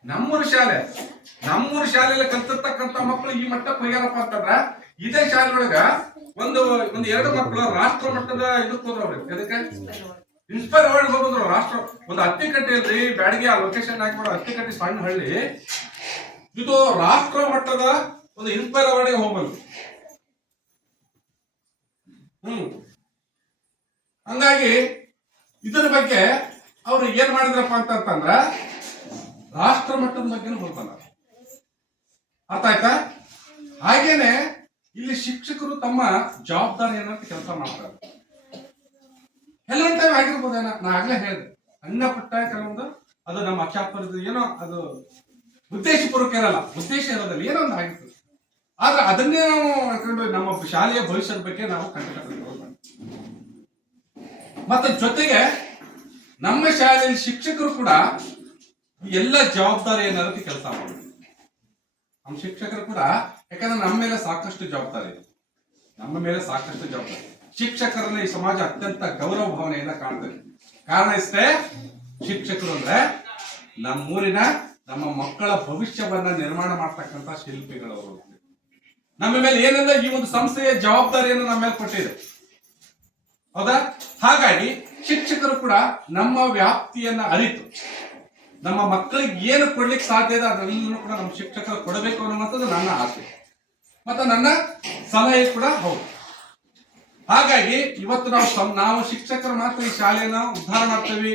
ನಮ್ಮೂರು ಶಾಲೆಯಲ್ಲಿ ಕಲ್ತಿರ್ತಕ್ಕಂಥ ಮಕ್ಕಳು ಈ ಮಟ್ಟಕ್ಕೆ ಹೋಗ್ಯಾರಪ್ಪ ಅಂತಂದ್ರ, ಇದೇ ಶಾಲೆಯೊಳಗ ಒಂದು 2 ಮಕ್ಕಳು ರಾಷ್ಟ್ರ ಮಟ್ಟದ ಇದಕ್ಕೆ ಹೋದ್ರವ್ರಿ. ಅದಕ್ಕೆ ಇನ್ಸ್ಪೈರ್ ಅವಾರ್ಡ್ ಹೋಗಿದ್ರು. ರಾಷ್ಟ್ರ ಒಂದು ಅತ್ತಿಕಟ್ಟೆಯಲ್ಲಿ ಬ್ಯಾಡಿಗೆ ಆ ಲೊಕೇಶನ್ ಹಾಕಿ ಅತ್ತಿಕಟ್ಟೆ ಸಣ್ಣ ಹಳ್ಳಿ, ಇದು ರಾಷ್ಟ್ರ ಮಟ್ಟದ ಒಂದು ಇನ್ಸ್ಪೈರ್ ಅವಾರ್ಡ್ಗೆ ಹೋಗಲು. ಹಂಗಾಗಿ ಇದರ ಬಗ್ಗೆ ಅವ್ರು ಏನ್ ಮಾಡಿದ್ರಪ್ಪ ಅಂತಂದ್ರ ರಾಷ್ಟ್ರ ಮಟ್ಟದ ಬಗ್ಗೆ ಹೋಗ್ತಾನ. ಅರ್ಥ ಆಯ್ತಾ? ಹಾಗೇನೆ ಇಲ್ಲಿ ಶಿಕ್ಷಕರು ತಮ್ಮ ಜವಾಬ್ದಾರಿಯನ್ನ ಕೆಲಸ ಮಾಡ್ತಾರೆ. ಕೆಲವೊಂದು ಟೈಮ್ ಆಗಿರ್ಬೋದೇನ, ನಾ ಆಗ್ಲೇ ಹೇಳಿದೆ, ಸಣ್ಣ ಪುಟ್ಟ ಕೆಲವೊಂದು ಅದು ನಮ್ಮ ಅಕ್ಷಾಪರದ ಏನೋ ಅದು ಉದ್ದೇಶಪೂರ್ವಕ ಇರಲ್ಲ, ಉದ್ದೇಶ ಇರೋದಿಲ್ಲ, ಏನೋ ಒಂದು ಆಗಿರ್ತದೆ. ಆದ್ರೆ ಅದನ್ನೇ ನಾವು ಅನ್ಕೊಂಡು ನಮ್ಮ ಶಾಲೆಯ ಭವಿಷ್ಯದ ಬಗ್ಗೆ ನಾವು ಕಂಡುಕೊಂಡು ಮತ್ತೆ ಜೊತೆಗೆ ನಮ್ಮ ಶಾಲೆಯಲ್ಲಿ ಶಿಕ್ಷಕರು ಕೂಡ ಎಲ್ಲ ಜವಾಬ್ದಾರಿ ಏನಾದ್ರು ಕೆಲಸ ಮಾಡಬೇಕು. ನಮ್ಮ ಶಿಕ್ಷಕರು ಕೂಡ, ಯಾಕಂದ್ರೆ ನಮ್ಮ ಮೇಲೆ ಸಾಕಷ್ಟು ಜವಾಬ್ದಾರಿ ಇದೆ, ಶಿಕ್ಷಕರನ್ನ ಈ ಸಮಾಜ ಅತ್ಯಂತ ಗೌರವ ಭಾವನೆಯಿಂದ ಕಾಣ್ತದೆ. ಕಾರಣ ಇಷ್ಟೇ, ಶಿಕ್ಷಕರು ಅಂದ್ರೆ ನಮ್ಮೂರಿನ ನಮ್ಮ ಮಕ್ಕಳ ಭವಿಷ್ಯವನ್ನ ನಿರ್ಮಾಣ ಮಾಡ್ತಕ್ಕಂಥ ಶಿಲ್ಪಿಗಳವರು. ನಮ್ಮ ಮೇಲೆ ಏನೆಲ್ಲ ಈ ಒಂದು ಸಂಸ್ಥೆಯ ಜವಾಬ್ದಾರಿಯನ್ನು ನಮ್ಮ ಮೇಲೆ ಕೊಟ್ಟಿದೆ, ಹೌದಾ? ಹಾಗಾಗಿ ಶಿಕ್ಷಕರು ಕೂಡ ನಮ್ಮ ವ್ಯಾಪ್ತಿಯನ್ನ ಅರಿತು ನಮ್ಮ ಮಕ್ಕಳಿಗೆ ಏನು ಕೊಡ್ಲಿಕ್ಕೆ ಸಾಧ್ಯ ಇದೆ ಅದೆಲ್ಲೂ ಕೂಡ ನಮ್ಮ ಶಿಕ್ಷಕರು ಕೊಡಬೇಕು ಅನ್ನುವಂಥದ್ದು ನನ್ನ ಆಸೆ, ಮತ್ತೆ ನನ್ನ ಸಲಹೆ ಕೂಡ ಹೌದು. ಹಾಗಾಗಿ ಇವತ್ತು ನಾವು ಶಿಕ್ಷಕರು ಮಾತ್ರ ಈ ಶಾಲೆಯನ್ನ ಉದ್ಧಾರ ಮಾಡ್ತೇವೆ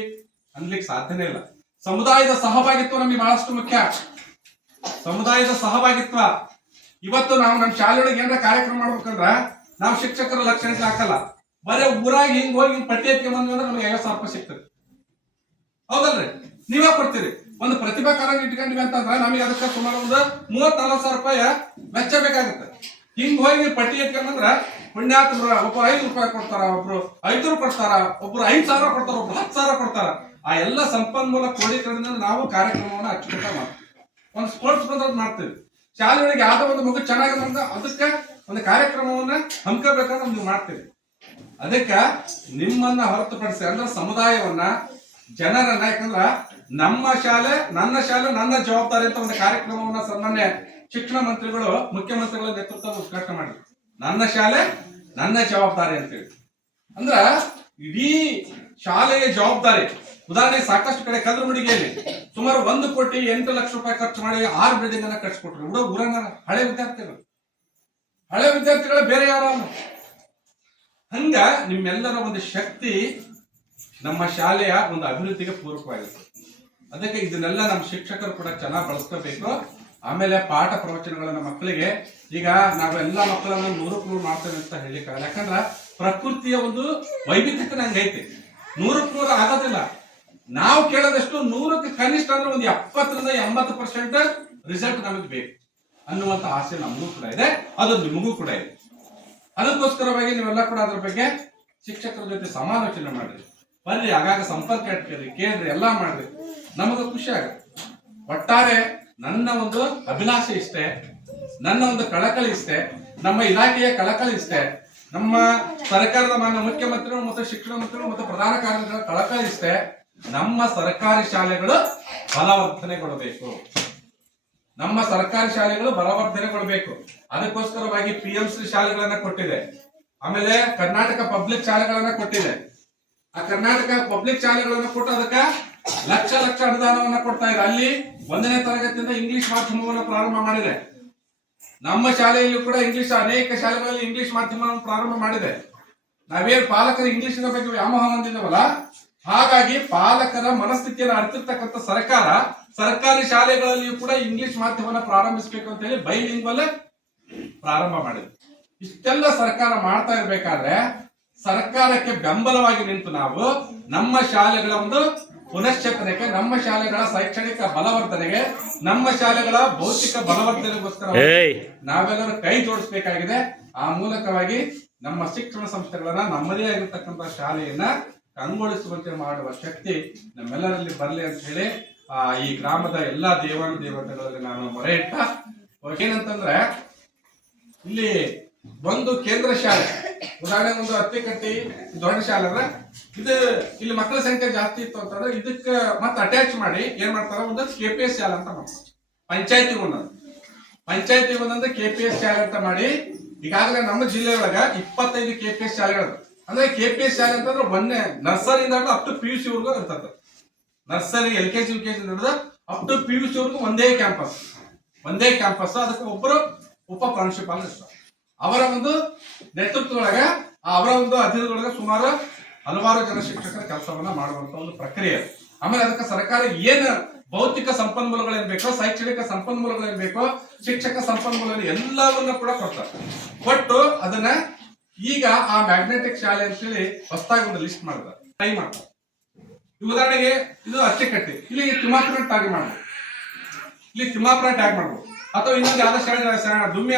ಅನ್ಲಿಕ್ಕೆ ಸಾಧ್ಯನೇ ಇಲ್ಲ. ಸಮುದಾಯದ ಸಹಭಾಗಿತ್ವ ನಮಗೆ ಬಹಳಷ್ಟು ಮುಖ್ಯ. ಸಮುದಾಯದ ಸಹಭಾಗಿತ್ವ. ಇವತ್ತು ನಾವು ನಮ್ಮ ಶಾಲೆಯೊಳಗೆ ಏನಾರ ಕಾರ್ಯಕ್ರಮ ಮಾಡ್ಬೇಕಂದ್ರ ನಾವು ಶಿಕ್ಷಕರ ಲಕ್ಷಣ ಹಾಕಲ್ಲ, ಬರೀ ಊರಾಗಿ ಹಿಂಗ್ ಹೋಗಿ ಪಟ್ಟಿ ಎತ್ಕೊಂಡ್ ಬಂದ್ರೆ ನಮ್ಗೆ 50,000 ರೂಪಾಯಿ ಸಿಗ್ತದೆ, ಹೌದಲ್ರಿ? ನೀವೇ ಕೊಡ್ತೀರಿ. ಒಂದು ಪ್ರತಿಭಾ ಕಾರಂಜಿ ಇಟ್ಕೊಂಡಿವಿ ಅಂತಂದ್ರೆ ನಮಗೆ ಅದಕ್ಕೆ ಸುಮಾರು ಒಂದು 30-40,000 ರೂಪಾಯಿ ವೆಚ್ಚ ಬೇಕಾಗುತ್ತೆ. ಹಿಂಗ್ ಹೋಗಿ ಪಟ್ಟಿ ಎತ್ಕೊಂಡ್ಬಂದ್ರ ಪುಣ್ಯಾತ್ಮರು ಒಬ್ಬರು 5 ರೂಪಾಯಿ ಕೊಡ್ತಾರ, ಒಬ್ರು 5 ಕೊಡ್ತಾರ, ಒಬ್ರು 5,000 ಕೊಡ್ತಾರ, ಒಬ್ರು 10,000 ಕೊಡ್ತಾರ. ಆ ಎಲ್ಲ ಸಂಪನ್ಮೂಲ ಕ್ರೋಢೀಕರಣದಿಂದ ನಾವು ಕಾರ್ಯಕ್ರಮವನ್ನು ಅಚ್ಚುಕಟ್ಟಾಗಿ ಮಾಡ್ತೀವಿ. ಒಂದು ಸ್ಪೋರ್ಟ್ಸ್ ಬಂದ್ ಮಾಡ್ತೀವಿ. ಶಾಲೆಯೊಳಗೆ ಯಾವ್ದೋ ಒಂದು ಮಗು ಚೆನ್ನಾಗಿದೆ ಅದಕ್ಕೆ ಒಂದು ಕಾರ್ಯಕ್ರಮವನ್ನ ಹಮ್ಮಿಕೋಬೇಕಂದ್ರೆ ನೀವು ಮಾಡ್ತೀವಿ. ಅದಕ್ಕೆ ನಿಮ್ಮನ್ನ ಹೊರತುಪಡಿಸಿ ಅಂದ್ರೆ ಸಮುದಾಯವನ್ನ, ಜನರನ್ನ, ಯಾಕಂದ್ರ ನಮ್ಮ ಶಾಲೆ ನನ್ನ ಜವಾಬ್ದಾರಿ ಅಂತ ಒಂದು ಕಾರ್ಯಕ್ರಮವನ್ನ ಸಾಮಾನ್ಯ ಶಿಕ್ಷಣ ಮಂತ್ರಿಗಳು, ಮುಖ್ಯಮಂತ್ರಿಗಳ ನೇತೃತ್ವದಲ್ಲಿ ಉದ್ಘಾಟನೆ ಮಾಡಿದ್ರು. ನನ್ನ ಶಾಲೆ ನನ್ನ ಜವಾಬ್ದಾರಿ ಅಂತೇಳಿ. ಅಂದ್ರ ಇಡೀ ಶಾಲೆಯ ಜವಾಬ್ದಾರಿ. ಉದಾಹರಣೆ ಸಾಕಷ್ಟು ಕಡೆ ಕದ್ರಮುಡಿಗೆಯಲ್ಲಿ ಸುಮಾರು 1,08,00,000 ರೂಪಾಯಿ ಖರ್ಚು ಮಾಡಿ 6 ಬಿಲ್ಡಿಂಗ್ ಅನ್ನ ಕಟ್ಸ್ಕೊಟ್ರು. ಊರನ್ನ ಹಳೆ ವಿದ್ಯಾರ್ಥಿಗಳು ಬೇರೆ ಯಾರು ಅಲ್ಲ. ಹಂಗ ನಿಮ್ಮೆಲ್ಲರ ಒಂದು ಶಕ್ತಿ ನಮ್ಮ ಶಾಲೆಯ ಒಂದು ಅಭಿವೃದ್ಧಿಗೆ ಪೂರಕವಾಗಿರುತ್ತೆ. ಅದಕ್ಕೆ ಇದನ್ನೆಲ್ಲ ನಮ್ಮ ಶಿಕ್ಷಕರು ಕೂಡ ಚೆನ್ನಾಗಿ ಬಳಸ್ಕೋಬೇಕು. ಆಮೇಲೆ ಪಾಠ ಪ್ರವಚನಗಳನ್ನ ಮಕ್ಕಳಿಗೆ, ಈಗ ನಾವೆಲ್ಲ ಮಕ್ಕಳನ್ನ 100% ಮಾಡ್ತೇವೆ ಅಂತ ಹೇಳಿಕ್ಕಾಗಲ್ಲ. ಯಾಕಂದ್ರ ಪ್ರಕೃತಿಯ ಒಂದು ವೈವಿಧ್ಯತೆ ನಂಗೈತೆ, 100% ಆಗೋದಿಲ್ಲ. ನಾವು ಕೇಳೋದಷ್ಟು 100ಕ್ಕೆ ಕನಿಷ್ಠ ಅಂದ್ರೆ ಒಂದು 70-80% ರಿಸಲ್ಟ್ ನಮಗೆ ಬೇಕು ಅನ್ನುವಂತ ಆಸೆ ನಮಗೂ ಕೂಡ ಇದೆ, ಅದು ನಿಮಗೂ ಕೂಡ ಇದೆ. ಅದಕ್ಕೋಸ್ಕರವಾಗಿ ನೀವೆಲ್ಲ ಕೂಡ ಅದ್ರ ಬಗ್ಗೆ ಶಿಕ್ಷಕರ ಜೊತೆ ಸಮಾಲೋಚನೆ ಮಾಡ್ರಿ, ಬರ್ರಿ, ಆಗಾಗ ಸಂಪರ್ಕ ಇಟ್ಕೊರಿ, ಕೇಳ್ರಿ, ಎಲ್ಲಾ ಮಾಡ್ರಿ, ನಮಗ ಖುಷಿ ಆಗುತ್ತೆ. ಒಟ್ಟಾರೆ ನನ್ನ ಒಂದು ಅಭಿಲಾಷೆ ಇಷ್ಟೇ, ನನ್ನ ಒಂದು ಕಳಕಳಿ ಇಷ್ಟೇ, ನಮ್ಮ ಇಲಾಖೆಯ ಕಳಕಳಿ ಇಷ್ಟೇ, ನಮ್ಮ ಸರ್ಕಾರದ ಮಾನ್ಯ ಮುಖ್ಯಮಂತ್ರಿಗಳು ಮತ್ತು ಶಿಕ್ಷಣ ಮಂತ್ರಿಗಳು ಮತ್ತು ಪ್ರಧಾನ ಕಾರ್ಯದರ್ಶಿಗಳ ಕಳಕಳಿ ಇಷ್ಟೇ. ನಮ್ಮ ಸರ್ಕಾರಿ ಶಾಲೆಗಳು ಬಲವರ್ಧನೆಗೊಳ್ಳಬೇಕು, ಅದಕ್ಕೋಸ್ಕರವಾಗಿ PMC ಶಾಲೆಗಳನ್ನ ಕೊಟ್ಟಿದೆ. ಆಮೇಲೆ ಕರ್ನಾಟಕ ಪಬ್ಲಿಕ್ ಶಾಲೆಗಳನ್ನ ಕೊಟ್ಟಿದೆ. ಆ ಕರ್ನಾಟಕ ಪಬ್ಲಿಕ್ ಶಾಲೆಗಳನ್ನ ಕೊಟ್ಟು ಅದಕ್ಕೆ ಲಕ್ಷ ಅನುದಾನವನ್ನ ಕೊಡ್ತಾ ಇದೆ. ಅಲ್ಲಿ 1ನೇ ತರಗತಿಯಿಂದ ಇಂಗ್ಲಿಷ್ ಮಾಧ್ಯಮವನ್ನು ಪ್ರಾರಂಭ ಮಾಡಿದೆ. ನಮ್ಮ ಶಾಲೆಯಲ್ಲೂ ಕೂಡ ಅನೇಕ ಶಾಲೆಗಳಲ್ಲಿ ಇಂಗ್ಲಿಷ್ ಮಾಧ್ಯಮವನ್ನು ಪ್ರಾರಂಭ ಮಾಡಿದೆ. ನಾವೇನು ಪಾಲಕರು ಇಂಗ್ಲಿಷಿನ ಬಗ್ಗೆ ವ್ಯಾಮೋಹ ಹೊಂದಿದವಲ್ಲ, ಹಾಗಾಗಿ ಪಾಲಕರ ಮನಸ್ಥಿತಿಯನ್ನು ಅರಿತಿರ್ತಕ್ಕಂಥ ಸರ್ಕಾರಿ ಶಾಲೆಗಳಲ್ಲಿಯೂ ಕೂಡ ಇಂಗ್ಲಿಷ್ ಮಾಧ್ಯಮವನ್ನು ಪ್ರಾರಂಭಿಸಬೇಕು ಅಂತ ಹೇಳಿ ಬೈಲಿಂಗ್ವಲ್ ಪ್ರಾರಂಭ ಮಾಡಿದೆ. ಇಷ್ಟೆಲ್ಲ ಸರ್ಕಾರ ಮಾಡ್ತಾ ಇರ್ಬೇಕಾದ್ರೆ ಸರ್ಕಾರಕ್ಕೆ ಬೆಂಬಲವಾಗಿ ನಿಂತು ನಾವು ನಮ್ಮ ಶಾಲೆಗಳ ಒಂದು ಪುನಶ್ಚೇತನಕ್ಕೆ, ನಮ್ಮ ಶಾಲೆಗಳ ಶೈಕ್ಷಣಿಕ ಬಲವರ್ಧನೆಗೆ, ನಮ್ಮ ಶಾಲೆಗಳ ಭೌತಿಕ ಬಲವರ್ಧನೆಗೋಸ್ಕರ ನಾವೆಲ್ಲರೂ ಕೈ ಜೋಡಿಸಬೇಕಾಗಿದೆ. ಆ ಮೂಲಕವಾಗಿ ನಮ್ಮ ಶಿಕ್ಷಣ ಸಂಸ್ಥೆಗಳನ್ನ ನಮ್ಮದೇ ಆಗಿರ್ತಕ್ಕಂಥ ಶಾಲೆಯನ್ನ ಕಂಗೊಳಿಸುವಂತೆ ಮಾಡುವ ಶಕ್ತಿ ನಮ್ಮೆಲ್ಲರಲ್ಲಿ ಬರಲಿ ಅಂತ ಹೇಳಿ ಈ ಗ್ರಾಮದ ಎಲ್ಲಾ ದೇವಾನು ದೇವತೆಗಳಲ್ಲಿ ನಾನು ಮೊರೆ ಇಟ್ಟ. ಏನಂತಂದ್ರೆ ಇಲ್ಲಿ ಒಂದು ಕೇಂದ್ರ ಶಾಲೆ, ಉದಾಹರಣೆ ಒಂದು ಅತ್ತಿಕಟ್ಟಿ ದೊಡ್ಡ ಶಾಲೆ ಅಂದ್ರೆ ಇದು ಇಲ್ಲಿ ಮಕ್ಕಳ ಸಂಖ್ಯೆ ಜಾಸ್ತಿ ಇತ್ತು ಅಂತಂದ್ರೆ ಇದಕ್ಕ ಮತ್ತೆ ಅಟ್ಯಾಚ್ ಮಾಡಿ ಏನ್ ಮಾಡ್ತಾರ, ಒಂದು KPS ಶಾಲೆ ಅಂತ ಮಾಡ್ತಾರೆ. ಪಂಚಾಯತಿ ಒಂದೊಂದು KPS ಶಾಲೆ ಅಂತ ಮಾಡಿ ಈಗಾಗಲೇ ನಮ್ಮ ಜಿಲ್ಲೆಯೊಳಗ 25 KPS ಶಾಲೆಗಳು. ಅಂದ್ರೆ KPS ಶಾಲೆ ಅಂತಂದ್ರೆ ಒಂದೇ ನರ್ಸರಿಯಿಂದ ಅಪ್ ಟು PUC ವರ್ಗು ಇರ್ತದೆ. Nursery LKG UKG up to PUC ವರ್ಗು ಒಂದೇ ಕ್ಯಾಂಪಸ್. ಅದಕ್ಕೆ ಒಬ್ಬರು ಉಪ ಪ್ರಾಂಶುಪಾಲ ಇರ್ತಾರೆ. ಅವರ ಒಂದು ನೇತೃತ್ವದೊಳಗ, ಅವರ ಒಂದು ಅಧೀನದೊಳಗ ಸುಮಾರು ಹಲವಾರು ಜನ ಶಿಕ್ಷಕರ ಕೆಲಸವನ್ನ ಮಾಡುವಂತ ಒಂದು ಪ್ರಕ್ರಿಯೆ. ಆಮೇಲೆ ಅದಕ್ಕೆ ಸರ್ಕಾರ ಏನು ಭೌತಿಕ ಸಂಪನ್ಮೂಲಗಳೇನ್ ಬೇಕೋ, ಶೈಕ್ಷಣಿಕ ಸಂಪನ್ಮೂಲಗಳೇನ್ ಬೇಕೋ, ಶಿಕ್ಷಕ ಸಂಪನ್ಮೂಲ ಎಲ್ಲವನ್ನ ಕೂಡ ಕೊಟ್ಟು ಅದನ್ನ ಈಗ ಆ ಮ್ಯಾಗ್ನೆಟಿಕ್ ಶಾಲೆ ಅಂತೇಳಿ ಹೊಸದಾಗಿ ಒಂದು ಲಿಸ್ಟ್ ಮಾಡಿದ್ದಾರೆ, ಟ್ರೈ ಮಾಡ್ತಾರೆ. ಉದಾಹರಣೆಗೆ ಇದು ಅಚ್ಚೆಕಟ್ಟಿ, ಇಲ್ಲಿ ತಿಮ್ಮಾಪುರ ಟ್ಯಾಗ್ ಮಾಡ್ಬೋದು, ಅಥವಾ ಇನ್ನೊಂದು ಯಾವ್ದೋ ಶಾಲೆ ದುಮ್ಮಿ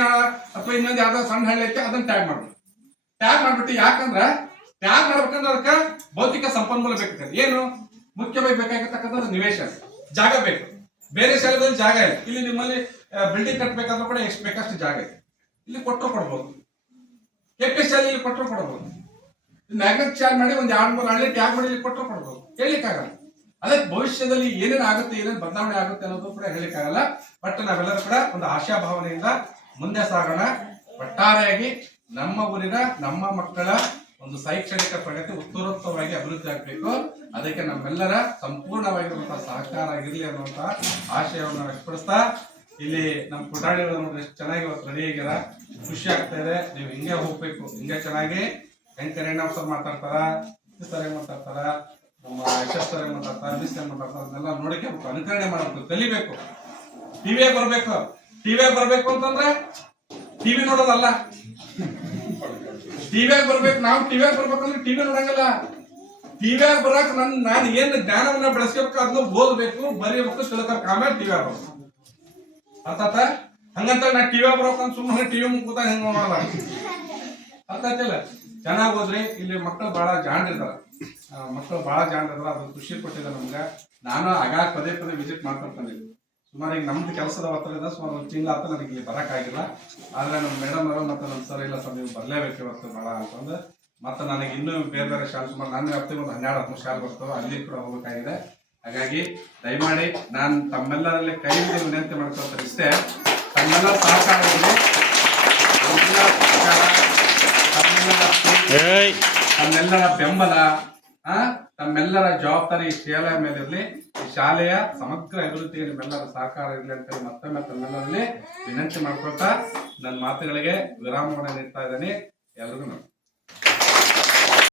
ಅಥವಾ ಇನ್ನೊಂದು ಯಾವ್ದೋ ಸಣ್ಣ ಹಳ್ಳಿ ಐತೆ ಅದನ್ನ ಟ್ಯಾಗ್ ಮಾಡ್ಬಿಟ್ಟು ಯಾಕಂದ್ರೆ ಟ್ಯಾಗ್ ಮಾಡ್ಬೇಕಂದ್ರೆ ಅದಕ್ಕೆ ಭೌತಿಕ ಸಂಪನ್ಮೂಲ ಬೇಕಾಗ್ತದೆ. ಏನು ಮುಖ್ಯವಾಗಿ ಬೇಕಾಗಿರ್ತಕ್ಕಂಥದ್ದು ನಿವೇಶನ, ಜಾಗ ಬೇಕು. ಬೇರೆ ಶಾಲೆಗಳಲ್ಲಿ ಜಾಗ ಇದೆ, ಇಲ್ಲಿ ನಿಮ್ಮಲ್ಲಿ ಬಿಲ್ಡಿಂಗ್ ಕಟ್ಟಬೇಕಾದ್ರೂ ಕೂಡ ಎಷ್ಟು ಬೇಕಷ್ಟು ಜಾಗ ಇದೆ, ಇಲ್ಲಿ ಕೊಟ್ಟರು ಕೊಡ್ಬೋದು. KPS ಶಾಲೆಯಲ್ಲಿ ಕೊಟ್ಟರು ಕೊಡ್ಬೋದು. ಮ್ಯಾಗ್ನೆಟ್ ಶಾಲೆ ಮಾಡಿ ಒಂದು 2-3 ಹಳ್ಳಿ ಟ್ಯಾಗ್ ಮಾಡಿ ಇಲ್ಲಿ ಕೊಟ್ಟರು ಕೊಡ್ಬೋದು, ಹೇಳಿಕ್ಕಾಗಲ್ಲ. ಅದಕ್ಕೆ ಭವಿಷ್ಯದಲ್ಲಿ ಏನೇನು ಆಗುತ್ತೆ, ಏನೇನು ಬದಲಾವಣೆ ಆಗುತ್ತೆ ಅನ್ನೋದು ಕೂಡ ಹೇಳಿಕ್ಕಾಗಲ್ಲ. ಬಟ್ ನಾವೆಲ್ಲರೂ ಕೂಡ ಒಂದು ಆಶಾಭಾವನೆಯಿಂದ ಮುಂದೆ ಸಾಗೋಣ. ಒಟ್ಟಾರೆಯಾಗಿ ನಮ್ಮ ಊರಿನ, ನಮ್ಮ ಮಕ್ಕಳ ಒಂದು ಶೈಕ್ಷಣಿಕ ಪ್ರಗತಿ ಉತ್ತರೋತ್ತರವಾಗಿ ಅಭಿವೃದ್ಧಿ ಆಗಬೇಕು. ಅದಕ್ಕೆ ನಮ್ಮೆಲ್ಲರ ಸಂಪೂರ್ಣವಾಗಿರುವಂತಹ ಸಹಕಾರ ಆಗಿರ್ಲಿ ಅನ್ನುವಂತಹ ಆಶಯವನ್ನು ವ್ಯಕ್ತಪಡಿಸ್ತಾ, ಇಲ್ಲಿ ನಮ್ಮ ಪುಟಾಣಿಗಳು ಎಷ್ಟು ಚೆನ್ನಾಗಿ ಇವತ್ತು ರೆಡಿ ಆಗ್ಯಾರ, ಖುಷಿ ಆಗ್ತಾ ಇದೆ. ನೀವು ಹಿಂಗೆ ಹೋಗ್ಬೇಕು, ಹಿಂಗೆ ಚೆನ್ನಾಗಿ ವೆಂಕಟರಣ್ಣ ಸರ್ ಮಾತಾಡ್ತಾರ, ಸರ್ ಮಾತಾಡ್ತಾರ, ನಮ್ಮ ಯಶಸ್ಸರ್ ಮಾತಾಡ್ತಾರ, ಮಾತಾಡ್ತಾರ, ಅದನ್ನೆಲ್ಲ ನೋಡಕ್ಕೆ ಅನುಕರಣೆ ಮಾಡಬೇಕು, ಕಲಿಬೇಕು. ಟಿವಿಯಾಗ ಬರ್ಬೇಕು ಅಂತಂದ್ರೆ ಟಿವಿ ನೋಡೋದಲ್ಲ, ಟಿವಿಯಾಗ ಬರ್ಬೇಕು. ನಾವು ಟಿವಿಯಾಗ ಬರ್ಬೇಕಂದ್ರೆ ಟಿವಿ ನೋಡಂಗಲ್ಲ. ಟಿವಿಯಾಗ ಬರಕ್ ನಾನು ಏನ್ ಜ್ಞಾನವನ್ನ ಬೆಳೆಸ್ಬೇಕು ಅದನ್ನ ಓದ್ಬೇಕು, ಬರೀಬೇಕು, ತಿಳ್ಕೊಬೇಕು, ಆಮೇಲೆ ಟಿವಿಯಾಗ ಬರ್ಬೇಕು. ಅರ್ಥಾತ ಹಂಗಂತ ನಾ ಟಿವಿಯಾಗ ಬರ್ಬೇಕಂತ ಸುಮ್ಮನೆ ಟಿವಿ ಮುಗ್ದ ಹೆಂಗ ಮಾಡಲ್ಲ. ಅರ್ಥಾತಿಲ್ಲ. ಚೆನ್ನಾಗಿ ಓದ್ರಿ. ಇಲ್ಲಿ ಮಕ್ಕಳು ಬಹಳ ಜಾಣ್ರಿದಾರ, ಅದು ಖುಷಿ ಕೊಟ್ಟಿದೆ ನಮ್ಗೆ. ನಾನು ಆಗಾಗ ಪದೇ ವಿಸಿಟ್ ಮಾಡ್ಕೊಂಡ್ಬಂದಿದ್ದೆ. ಸುಮಾರು ಈಗ ನಮ್ದು ಕೆಲಸದ ಒತ್ತಡದಿಂದ ಸುಮಾರು ಒಂದು ತಿಂಗಳ ಆತ ನನಗೆ ಇಲ್ಲಿ ಬರೋಕ್ಕಾಗಿಲ್ಲ. ಆದ್ರೆ ನಮ್ಮ ಮೇಡಮ್ ಅವರು ಮತ್ತು ನಮ್ಮ ಸರ್ ಇಲ್ಲ ಸರ್ ನೀವು ಬರಲೇಬೇಕು ಇವತ್ತು ಭಾಳ ಅಂತಂದು, ಮತ್ತು ನನಗೆ ಇನ್ನೂ ಬೇರೆ ಶಾಲೆ ಸುಮಾರು ನನ್ನ ವ್ಯಾಪ್ತಿ ಒಂದು 12-13 ಶಾಲೆ ಬರ್ತವೆ, ಅಲ್ಲಿ ಕೂಡ ಹೋಗ್ಬೇಕಾಗಿದೆ. ಹಾಗಾಗಿ ದಯಮಾಡಿ ನಾನು ತಮ್ಮೆಲ್ಲರಲ್ಲಿ ಕೈ ವಿನಂತಿ ಮಾಡ್ಕೊಳ್ತಾರೆ ಇಷ್ಟೇ, ತಮ್ಮೆಲ್ಲರ ಸಹಕಾರ ತಮ್ಮೆಲ್ಲರ ಬೆಂಬಲ, ತಮ್ಮೆಲ್ಲರ ಜವಾಬ್ದಾರಿ ಶಾಲೆಯ ಮೇಲೆ ಇರಲಿ. ಶಾಲೆಯ ಸಮಗ್ರ ಅಭಿವೃದ್ಧಿಗೆ ನಿಮ್ಮೆಲ್ಲರ ಸಹಕಾರ ಇರಲಿ ಅಂತ ಮತ್ತೊಮ್ಮೆ ತಮ್ಮೆಲ್ಲರಲ್ಲಿ ವಿನಂತಿ ಮಾಡ್ಕೊಳ್ತಾ ನನ್ನ ಮಾತುಗಳಿಗೆ ವಿರಾಮವನ್ನು ನೀಡ್ತಾ ಇದ್ದೇನೆ. ಎಲ್ರಿಗೂ